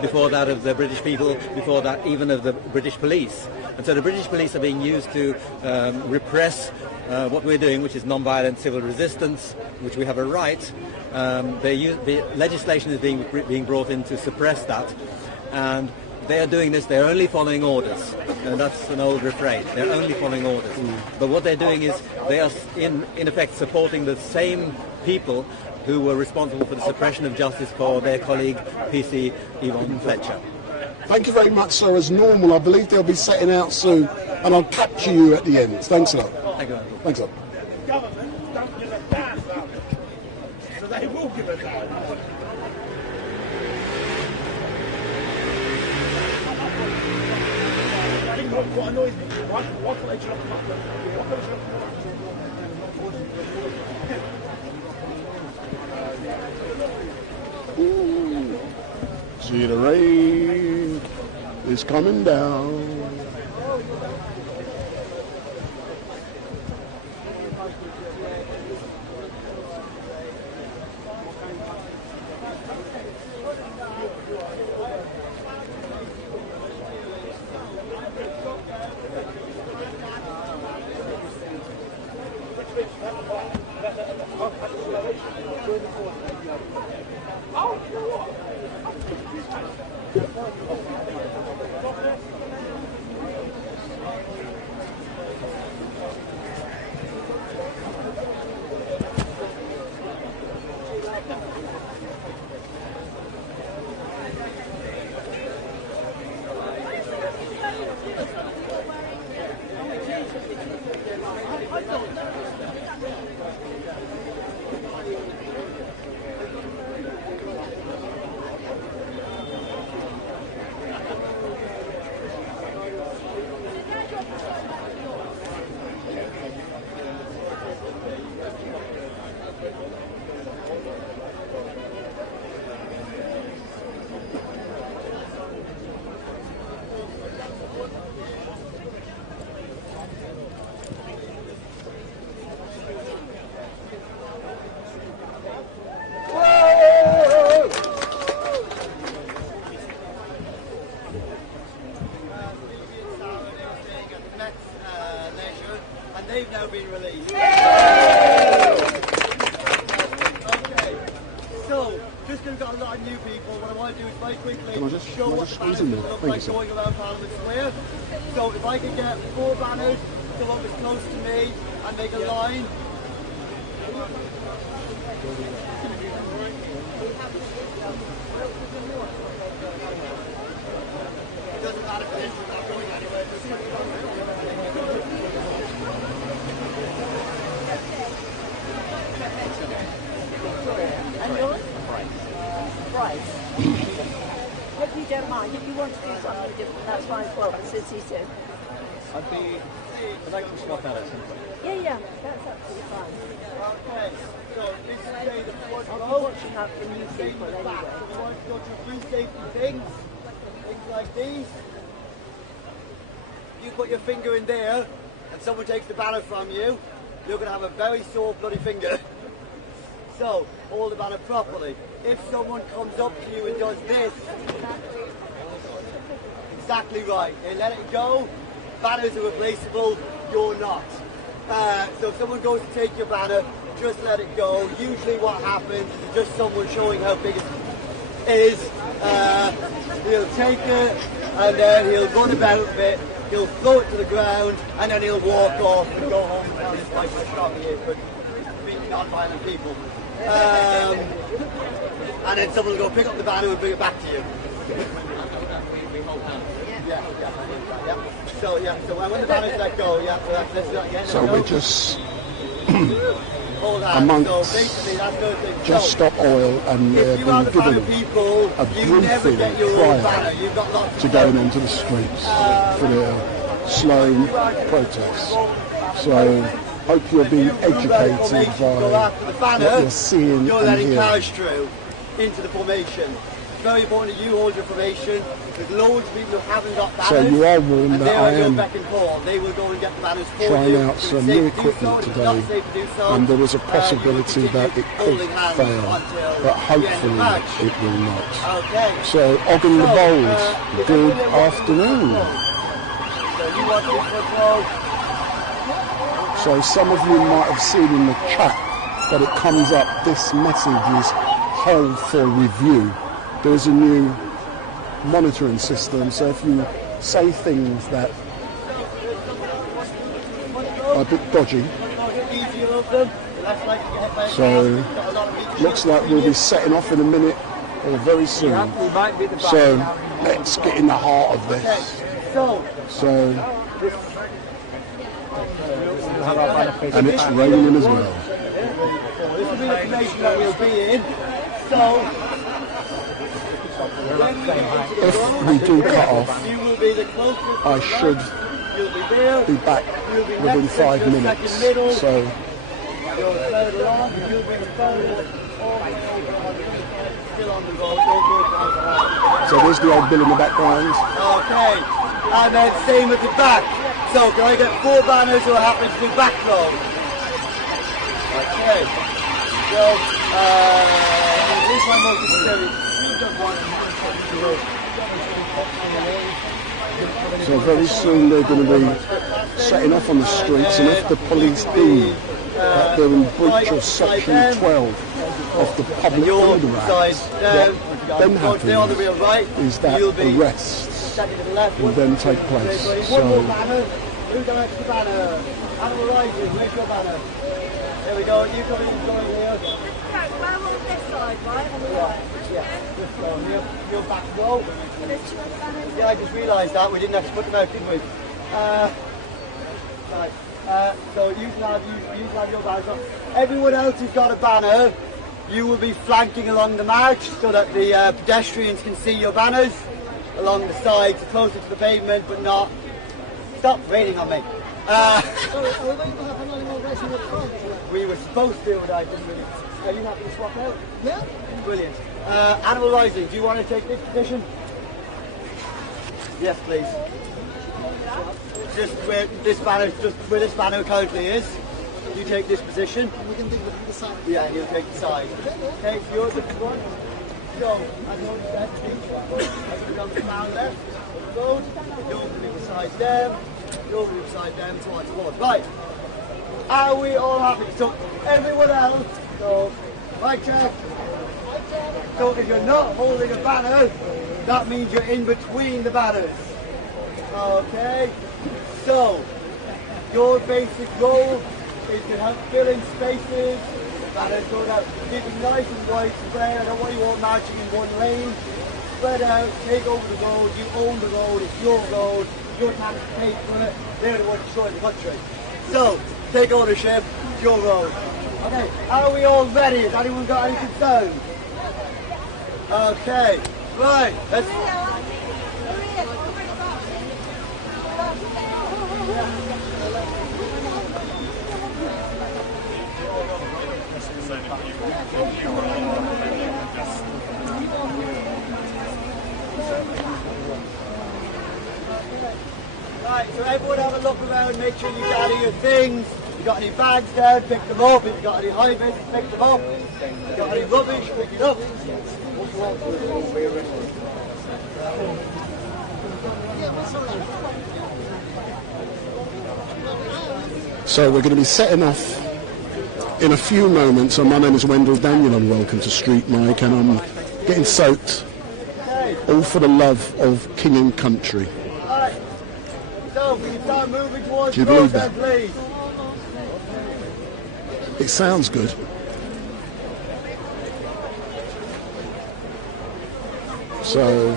before that of the British people, before that even of the British police. And so the British police are being used to repress what we're doing, which is non-violent civil resistance, which we have a right. The legislation is being brought in to suppress that, and they are doing this, they're only following orders. And that's an old refrain, they're only following orders. But what they're doing is they are in effect supporting the same people who were responsible for the suppression of justice for their colleague PC Yvonne Fletcher. Thank you very much, sir. As normal, I believe they'll be setting out soon, and I'll capture you at the end. Thanks a lot. Thank you. Thanks a lot. The government don't give a damn about it. So they will give a damn. I think what annoys me, why can't they jump up? Why can't they jump up? See, the rain is coming down. show what the banners look like going around Parliament Square. So if I could get 4 banners to up as close to me and make a line. It doesn't matter if it's not going anywhere. And yours? Price. If you don't mind, if you want to do something different, that's fine as well, but since he said. I'd like to swap out at some point. Yeah, that's absolutely fine. Okay, so this is the front I'll row. be watching out for new people anyway. So we want to go through 3 safety things like these. You put your finger in there and someone takes the banner from you, you're going to have a very sore bloody finger. So, hold the banner properly. If someone comes up to you and does this, exactly right, they let it go, banners are replaceable, you're not. So if someone goes to take your banner, just let it go. Usually what happens is just someone showing how big it is. He'll take it and then he'll run about a bit, he'll throw it to the ground and then he'll walk off and go home and tell his wife I shot me for beating non-violent people. And then someone will go pick up the banner and bring it back to you. Yeah. So when the banners let go, let's do that again. So we're just hold on. amongst So basically that's the thing. Just Stop Oil, and they've been given people, a briefing prior to going onto the streets for their slow protests. So hope you're being educated by what you're seeing you're and letting hearing. cars through into the formation. It's very important that you hold your formation. There's loads of people who haven't got banners. So you are warned and that I am back and call. They will go and get the banners for trying you. out some new equipment today, and there was a possibility that it could fail, but hopefully it will not. Okay. So Ogden the Bold, good afternoon. So some of you might have seen in the chat that it comes up, this message is held for review. There's a new monitoring system, so if you say things that are a bit dodgy, so looks like we'll be setting off in a minute or very soon. So let's get in the heart of this. So and it's raining as well. This will be the information that we'll be in. So if we do cut off, I should be back within 5 minutes. So there's the old bill in the background. Okay, and then same at the back. So can I get 4 banners who happen to be back row? Okay. So here's my most experience. So very soon they're going to be setting off on the streets, and if the police deem that they're in breach of Section 12 of the Public Order Act, what then happens is that arrests will then take place. So who directs the banner? Animal Rising, where's your banner? There we go, you come in, here. Right, we're on this side, right? On the right. Yeah, just go here. Your back row. There's 2 other banners. Yeah, I just realised that. We didn't have to put them out, did we? Right. So you can have your banners on. Everyone else who's got a banner, you will be flanking along the march so that the pedestrians can see your banners along the sides, closer to the pavement, but not. Stop raining on me. We were supposed to, but I didn't really. Are you happy to swap out? Yeah. Brilliant. Animal Rising, do you want to take this position? Yes, please. Just where this banner currently is. You take this position. We can take the side. Yeah, he'll take the side. Okay, so you're the one. So, as long as that's as we come down left of the road, you're going to be beside them, you're going to be beside them, so on and so forth. Right. Are we all happy? So, everyone else, so, mic check. So, if you're not holding a banner, That means you're in between the batters. Okay? So, your basic role is to help fill in spaces. Batters go out, keep it nice and widespread. I don't want you all marching in one lane. Spread out, take over the road, you own the road, it's your road, your tax paid for it, they're the ones destroying the country. So, take ownership, it's your road. Okay, are we all ready? Has anyone got any concerns? Okay, right, let's... Right, so everyone have a look around, make sure you got any of your things. If you got any bags down, pick them up. If you got any high vis, pick them up. If you got any rubbish, pick it up. So we're going to be setting off in a few moments. So my name is Wendell Daniel and welcome to Street Mike, and I'm getting soaked, all for the love of king and country. Alright, so we can start moving towards Do you the road believe then, that? please. It sounds good. So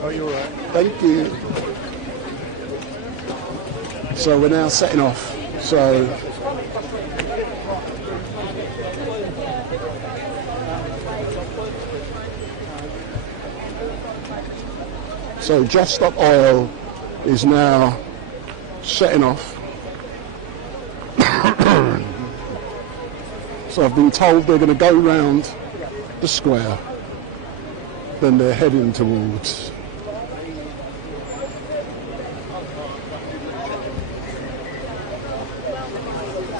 Oh, you're right. thank you. So we're now setting off. So Just Stop Oil is now setting off. So I've been told they're going to go round the square. Then they're heading towards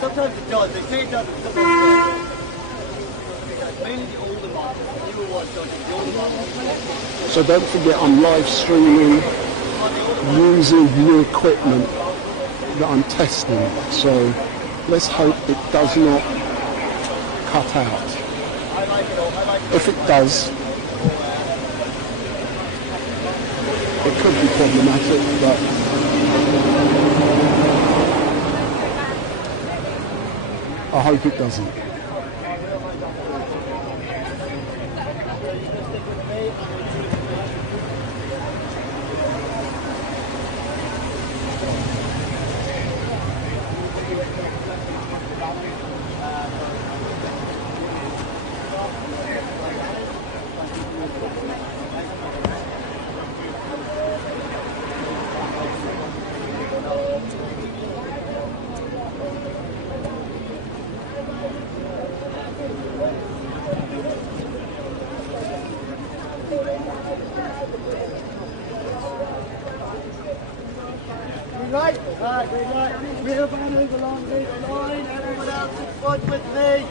Sometimes it does, they say it doesn't. Sometimes it does. Mainly the older models, the newer ones don't, the older models. So don't forget, I'm live streaming using new equipment that I'm testing. So let's hope it does not cut out. If it does, it could be problematic, but I hope it doesn't. Right, right. Real banners along this line. Everyone else in front with me.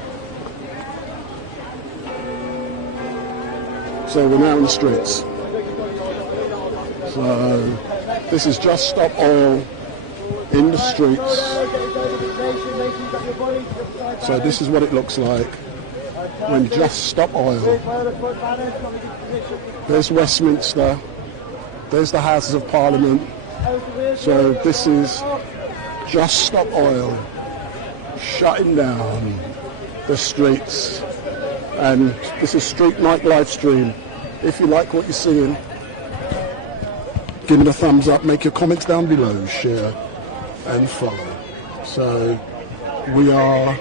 So we're now in the streets. So this is Just Stop Oil in the streets. So this is what it looks like when Just Stop Oil. There's Westminster. There's the Houses of Parliament. So this is Just Stop Oil shutting down the streets. And this is Street Mike live stream. If you like what you're seeing, give it a thumbs up, make your comments down below, share and follow. So we are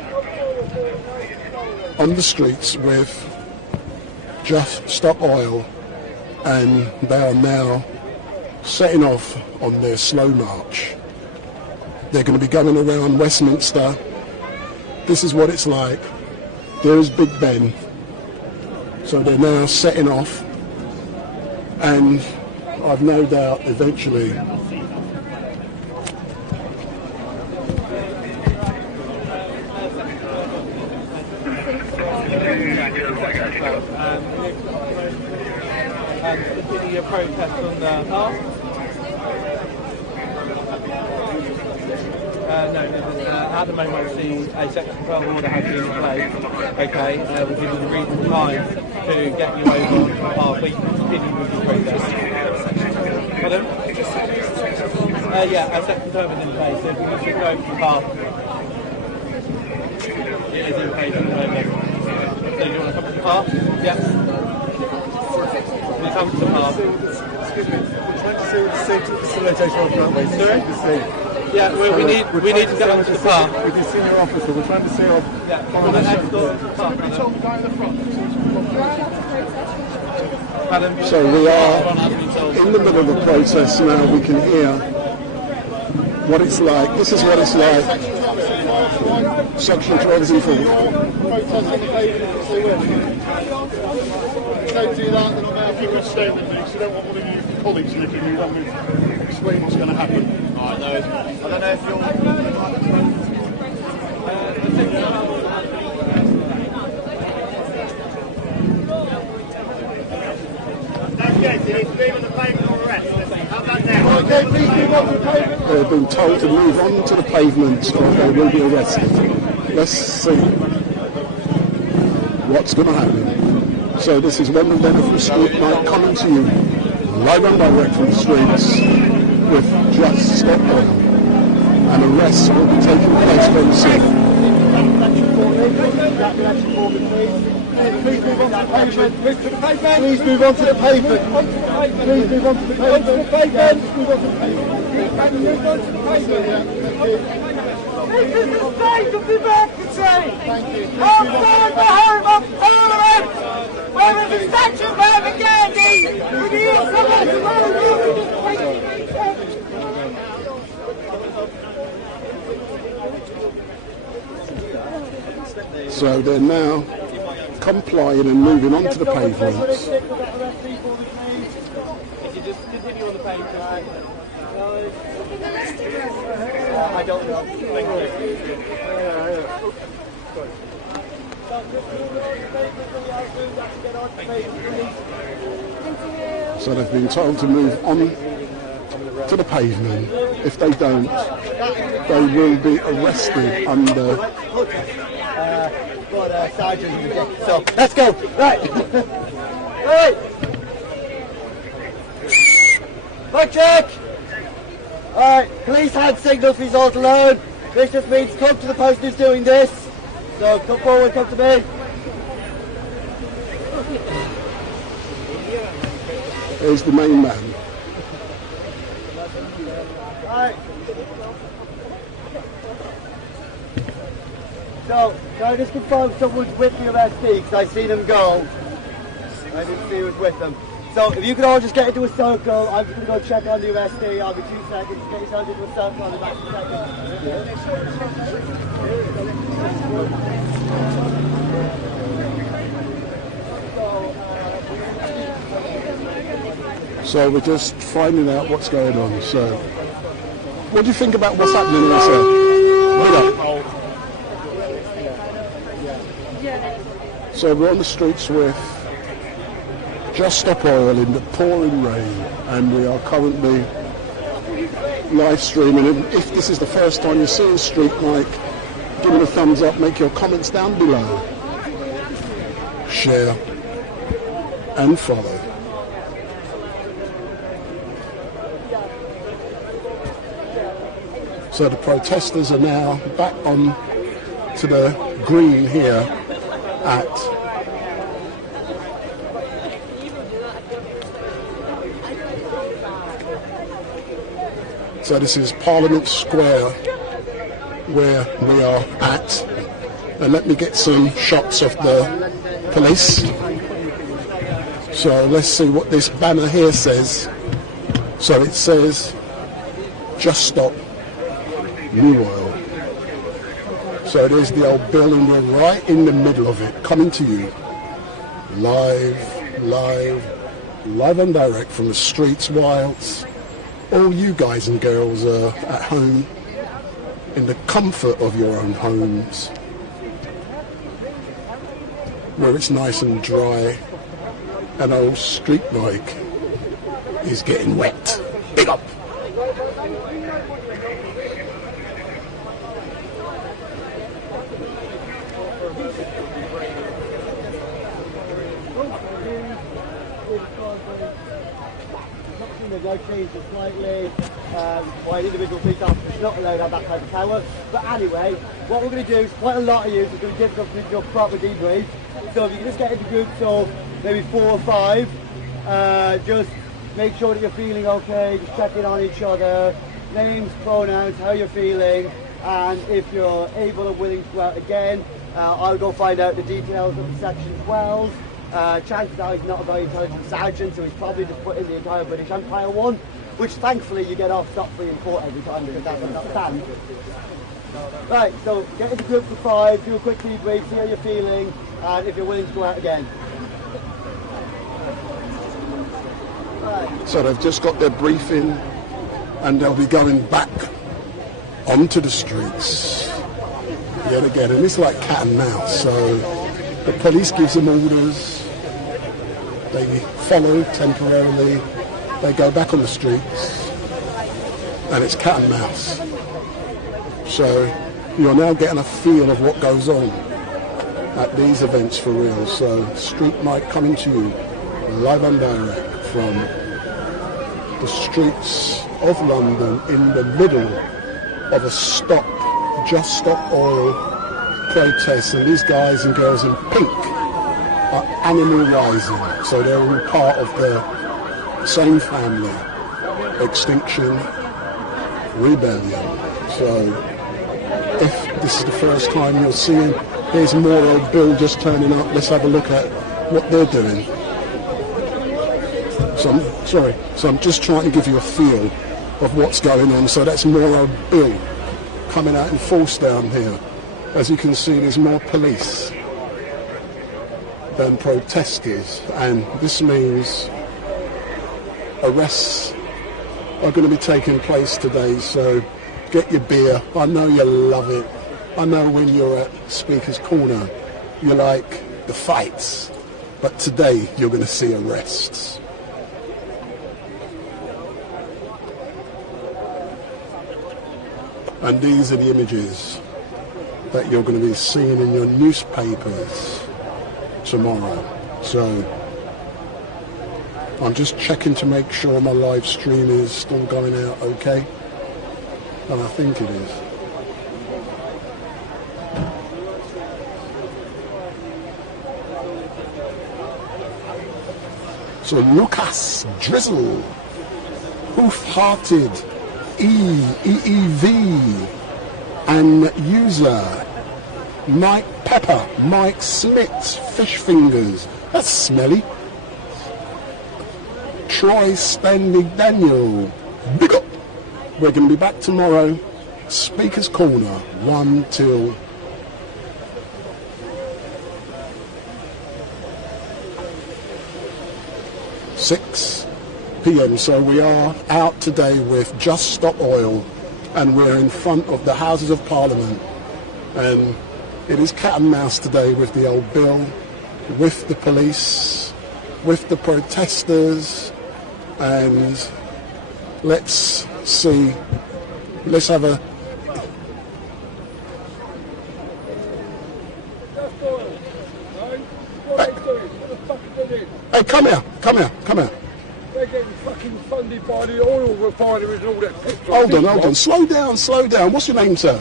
on the streets with Just Stop Oil, and they are now setting off on their slow march. They're going to be going around Westminster. This is what it's like. There's Big Ben. So they're now setting off, and I've no doubt eventually protest on the path. No, at the moment obviously a section 12 order has been in place, okay, we're giving you reasonable time to get you over onto the path, but you can continue with your protest. Pardon? Yeah, a section 12 is in place, so if you need to go over the path, it is in place at the moment. So do you want to come to the path? Yes. You come to the path. Excuse me, we're trying to see what the safety facilitation of that way. Sorry? Yeah, we need to get onto the path. With your senior officer, we're trying to see our... Yeah, from the next door to the path. So we are in the middle of the process now. We can hear what it's like. This is what it's like. Section 12 is in full. Don't do that, then if you've got to stay in the mix, you don't want one of your colleagues looking, you want me to explain what's going to happen. I don't know if you're... They've been told to move on to the pavement or they will be arrested. Let's see what's going to happen. So this is Wendell Denner from Street Night coming to you live and direct from the streets with Just Stop Oil. And arrests will be taking place very soon. Please move on to the pavement. Please move on to the pavement. Please move on to the pavement. Move on to the pavement. Move on to the pavement. This is the state of democracy! Outside the home of Parliament! Where is the statue of Gandhi? We need someone to So they're now complying and moving on to the pavements. If you just continue on the pavement. I don't know. Thank you. So they've been told to move on to the pavement. If they don't, they will be arrested under... Sergeant, so let's go. Right. Right. Back check. Alright, police hand signal for all alone. This just means come to the person who's doing this. So come forward, come to me. There's the main man. Alright. So, can I just confirm someone's with the arrestee, because I seen him go. I didn't see who was with them. So, if you could all just get into a circle, I'm just going to go check on the arrestee. I'll be 2 seconds. Get yourselves into a circle, I'll be back in 2 seconds. So we're just finding out what's going on. So, what do you think about what's happening there, sir? So we're on the streets with Just Stop Oil in the pouring rain, and we are currently live streaming. And if this is the first time you're seeing Street Night, give it a thumbs up, make your comments down below, share and follow. So the protesters are now back on to the green here at so this is Parliament Square where we are at, and let me get some shots of the police. So let's see what this banner here says. So it says Just Stop New Oil. So there's the old building, we're right in the middle of it, coming to you live and direct from the streets whilst all you guys and girls are at home in the comfort of your own homes, where it's nice and dry and old street-like. is getting wet. Big up. No changes slightly. By individual police officers not allowed to have that type of power. But anyway, what we're going to do is quite a lot of you is going to give us your proper debrief. So if you can just get into groups of maybe 4 or 5, just make sure that you're feeling okay, just check in on each other, names, pronouns, how you're feeling, and if you're able and willing to go out again, I'll go find out the details of the Section 12s. Chances are he's not a very intelligent sergeant, so he's probably just put in the entire British Empire one, which thankfully you get off scot-free in court every time because that's what that stands. Right, so get into groups of 5, do a quick debrief, see how you're feeling, and if you're willing to go out again. Right. So they've just got their briefing and they'll be going back onto the streets yet again, and it's like cat and mouse. So the police gives them orders, they follow temporarily, they go back on the streets, and it's cat and mouse. So you're now getting a feel of what goes on at these events for real. So Street Night coming to you live and direct from the streets of London in the middle of a Just Stop Oil protest, and these guys and girls in pink are Animal Rising, so they're all part of the same family, Extinction Rebellion. So if this is the first time you're seeing, here's more old Bill just turning up. Let's have a look at what they're doing. So I'm just trying to give you a feel of what's going on. So that's more old Bill coming out in force down here. As you can see, there's more police than protesters, and this means arrests are going to be taking place today. So get your beer. I know you love it. I know when you're at Speaker's Corner, you like the fights, but today you're going to see arrests. And these are the images that you're going to be seeing in your newspapers tomorrow. So I'm just checking to make sure my live stream is still going out okay, and I think it is. So Lucas Drizzle, Hoof-Hearted, EEV, and user Mike Pepper, Mike Smith, Fish Fingers, that's smelly. Troy Standing Daniel, big up. We're going to be back tomorrow, Speaker's Corner, 1 till 6 p.m. So we are out today with Just Stop Oil, and we're in front of the Houses of Parliament, and it is cat and mouse today with the old Bill, with the police, with the protesters, and let's see, let's have a hey, come here. They're getting fucking funded by the oil refineries and all that petrol. Hold on. Slow down. What's your name, sir?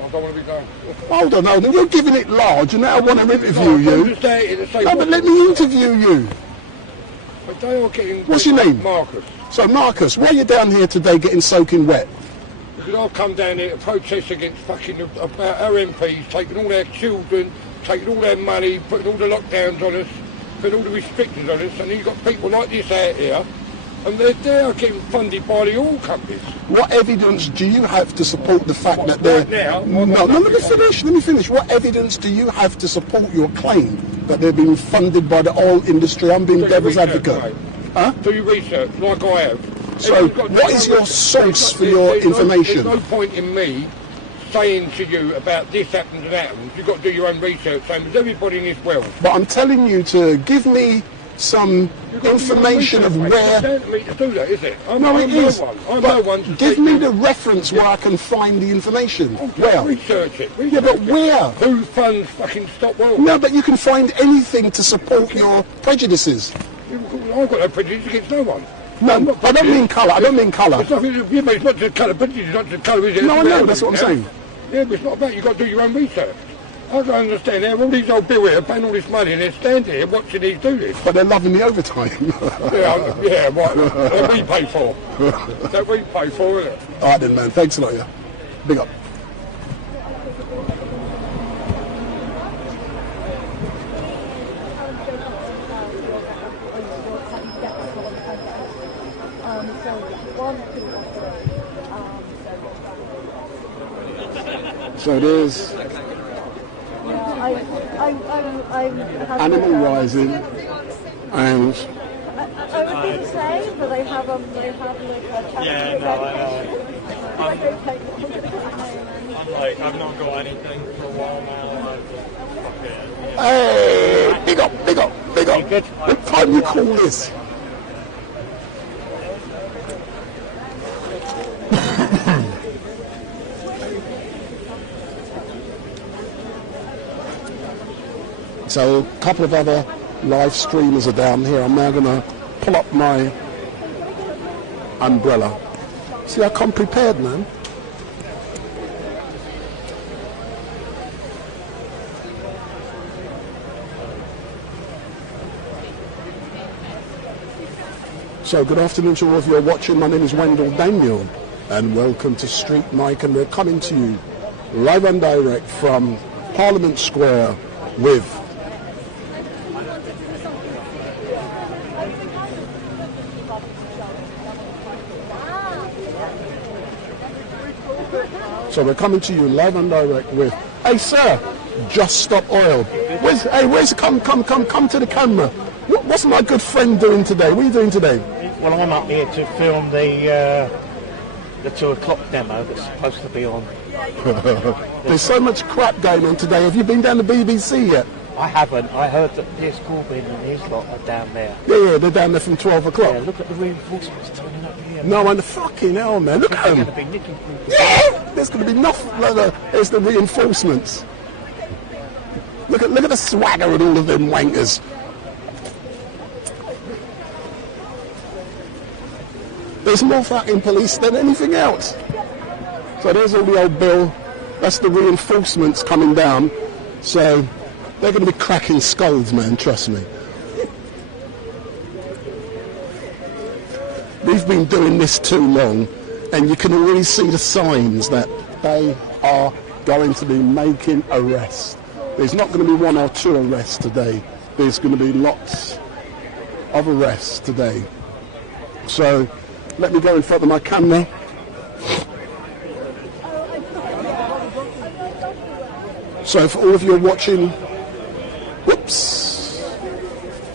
I don't want to be going. Hold on. You're giving it large, and now I want to interview you. No, but let me interview you. But they are getting... What's your name? Marcus. So, Marcus, why are you down here today getting soaking wet? Because I've come down here to protest against fucking about our MPs taking all their children, taking all their money, putting all the lockdowns on us, putting all the restrictions on us, and you've got people like this out here, and they're getting funded by the oil companies. What evidence do you have to support the fact that they're... Right now, no, let me finish. What evidence do you have to support your claim that they're being funded by the oil industry? I'm being devil's advocate. Huh? Do your research, like I have. So, what is your source for your information? There's no point in me saying to you about this happens and that happens. You've got to do your own research, same as everybody in this world. But I'm telling you to give me some information of where. It's down to me to do that, is it? No, it is. But give me the reference where I can find the information. Where? Research it. Yeah, but where? Who funds fucking Stop Oil? No, but you can find anything to support your prejudices. I've got no prejudice against no one. No, I don't mean colour. I don't mean colour. It's not just colour, but it's not just colour, is it? No, I know. That's what I'm saying. Yeah, but it's not about. You've got to do your own research. I don't understand how all these old Bill here are paying all this money and they're standing here watching these do this. But they're loving the overtime. yeah, right. That we pay for. That we pay for, isn't it? All right then, man. Thanks a lot, yeah. Big up. So there's Animal Rising, and I would be the same, but they have like a chapter. Yeah, no, I know. I'm like, I've not got anything for a while now. Hey, big up, big up, big up. What time you call this? So a couple of other live streamers are down here. I'm now going to pull up my umbrella. See, I come prepared, man. So good afternoon to all of you who are watching. My name is Wendell Daniel and welcome to Street Mike, and we're coming to you live and direct from Parliament Square with So we're coming to you live and direct with, hey sir, Just Stop Oil. Where's come to the camera. What's my good friend doing today? What are you doing today? Well, I'm up here to film the 2 o'clock demo that's supposed to be on. There's so much crap going on today. Have you been down to BBC yet? I haven't. I heard that Piers Corbyn and his lot are down there. Yeah, they're down there from 12 o'clock. Yeah, look at the reinforcements turning up here. No, and the fucking hell, man. Look at them. Yeah! There's going to be nothing like that. It's the reinforcements. Look at the swagger of all of them wankers. There's more fucking police than anything else. So there's all the old bill. That's the reinforcements coming down. So they're going to be cracking skulls, man, trust me. We've been doing this too long, and you can already see the signs that they are going to be making arrests. There's not going to be 1 or 2 arrests today. There's going to be lots of arrests today. So let me go in front of my camera. So for all of you watching, whoops,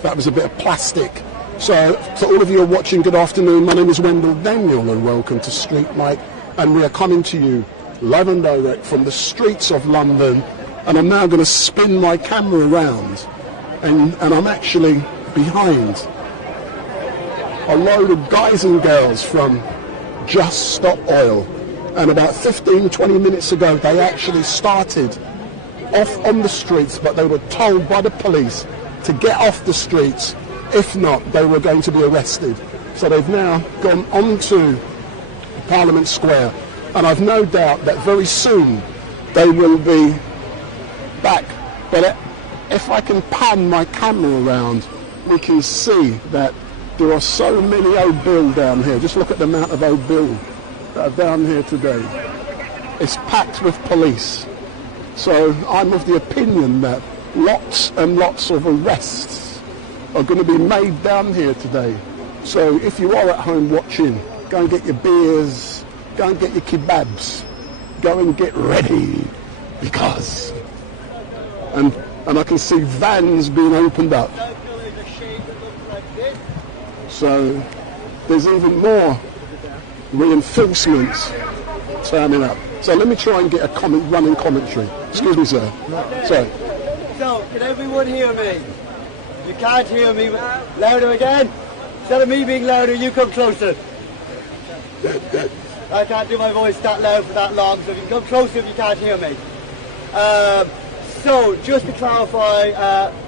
that was a bit of plastic. So to all of you watching, good afternoon. My name is Wendell Daniel and welcome to Street Mike, and we are coming to you live and direct from the streets of London, and I'm now going to spin my camera around and I'm actually behind a load of guys and girls from Just Stop Oil, and about 15-20 minutes ago they actually started off on the streets, but they were told by the police to get off the streets, if not they were going to be arrested. So they've now gone onto Parliament Square, and I've no doubt that very soon they will be back. But if I can pan my camera around, we can see that there are so many old Bill down here. Just look at the amount of old Bill that are down here today. It's packed with police. So I'm of the opinion that lots and lots of arrests are going to be made down here today. So if you are at home watching, go and get your beers, go and get your kebabs, go and get ready, because and I can see vans being opened up. So there's even more reinforcements turning up. So let me try and get a running commentary. Excuse me, sir. Sorry. So, can everyone hear me? You can't hear me. Louder again. Instead of me being louder, you come closer. I can't do my voice that loud for that long, so if you can come closer if you can't hear me. So, just to clarify,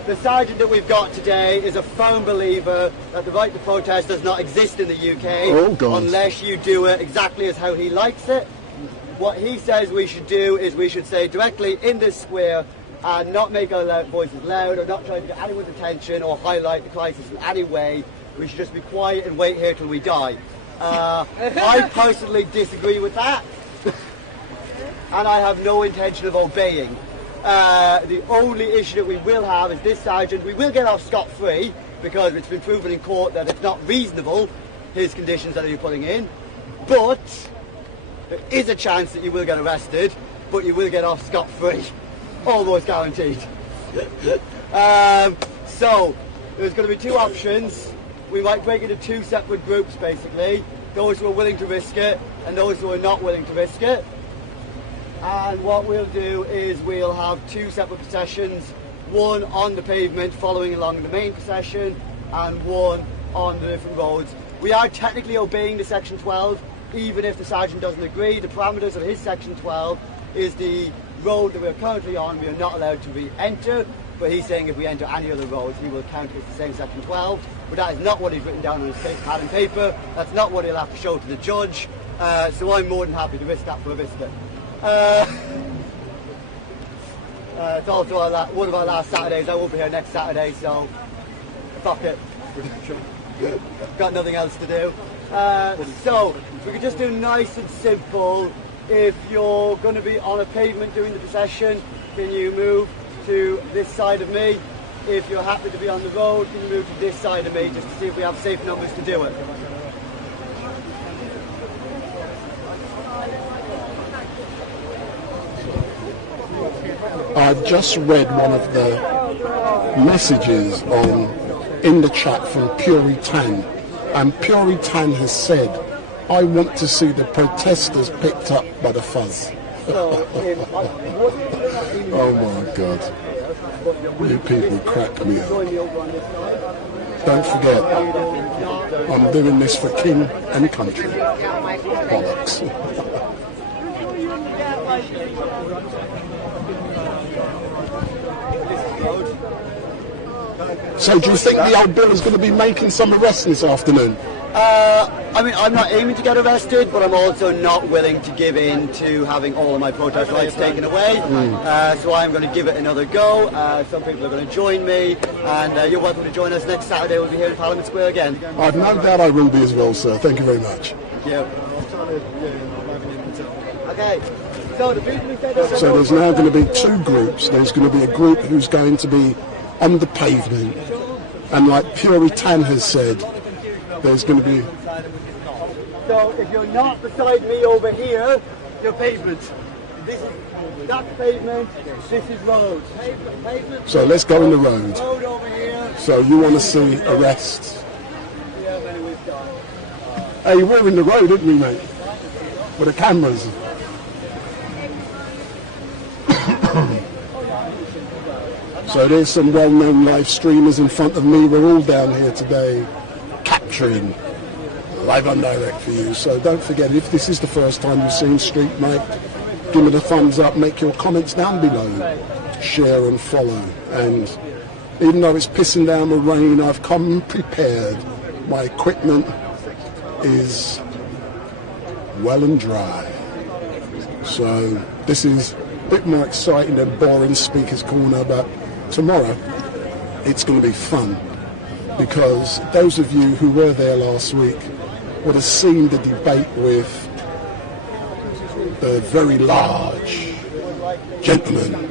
the sergeant that we've got today is a firm believer that the right to protest does not exist in the UK unless you do it exactly as how he likes it. What he says we should do is we should say directly in this square and not make our voices loud or not try to get anyone's attention or highlight the crisis in any way. We should just be quiet and wait here till we die. I personally disagree with that, and I have no intention of obeying. The only issue that we will have is this sergeant. We will get off scot-free because it's been proven in court that it's not reasonable, his conditions that you're putting in, but there is a chance that you will get arrested, but you will get off scot-free. Almost guaranteed. So, there's going to be two options. We might break into two separate groups, basically. Those who are willing to risk it, and those who are not willing to risk it. And what we'll do is we'll have two separate processions. One on the pavement, following along the main procession, and one on the different roads. We are technically obeying the Section 12, even if the sergeant doesn't agree. The parameters of his Section 12 is the road that we're currently on. We are not allowed to re-enter, but he's saying if we enter any other roads, he will count as the same Section 12. But that is not what he's written down on his pad and paper. That's not what he'll have to show to the judge. So I'm more than happy to risk that for a biscuit. It's also one of our last Saturdays. I won't be here next Saturday, so fuck it. Got nothing else to do. So we could just do nice and simple. If you're going to be on a pavement during the procession, can you move to this side of me? If you're happy to be on the road, can you move to this side of me, just to see if we have safe numbers to do it. I've just read one of the messages in the chat from Puritan, and Puritan has said, I want to see the protesters picked up by the fuzz. Oh my God. You people crack me up. Don't forget, I'm doing this for king and country. Bollocks. So do you think the old Bill is going to be making some arrests this afternoon? I mean, I'm not aiming to get arrested, but I'm also not willing to give in to having all of my protest rights taken away. So I'm going to give it another go. Some people are going to join me, and you're welcome to join us next Saturday. We'll be here in Parliament Square again. I've no doubt I will be as well, sir. Thank you very much. Thank you. Okay. So there's now going to be two groups. There's going to be a group who's going to be on the pavement, and like Puritan has said, there's going to be... So if you're not beside me over here, you're pavement. That's pavement, this is road. Pavement, so let's go in the road. Road over here. So you want to see arrests? Hey, we're in the road, didn't we, mate? With the cameras. So there's some well-known live streamers in front of me. We're all down here today capturing live and direct for you. So don't forget, if this is the first time you've seen Street Mate, give me the thumbs up, make your comments down below, share and follow. And even though it's pissing down the rain, I've come prepared. My equipment is well and dry. So this is a bit more exciting than boring Speaker's Corner, but tomorrow it's going to be fun, because those of you who were there last week would have seen the debate with the very large gentleman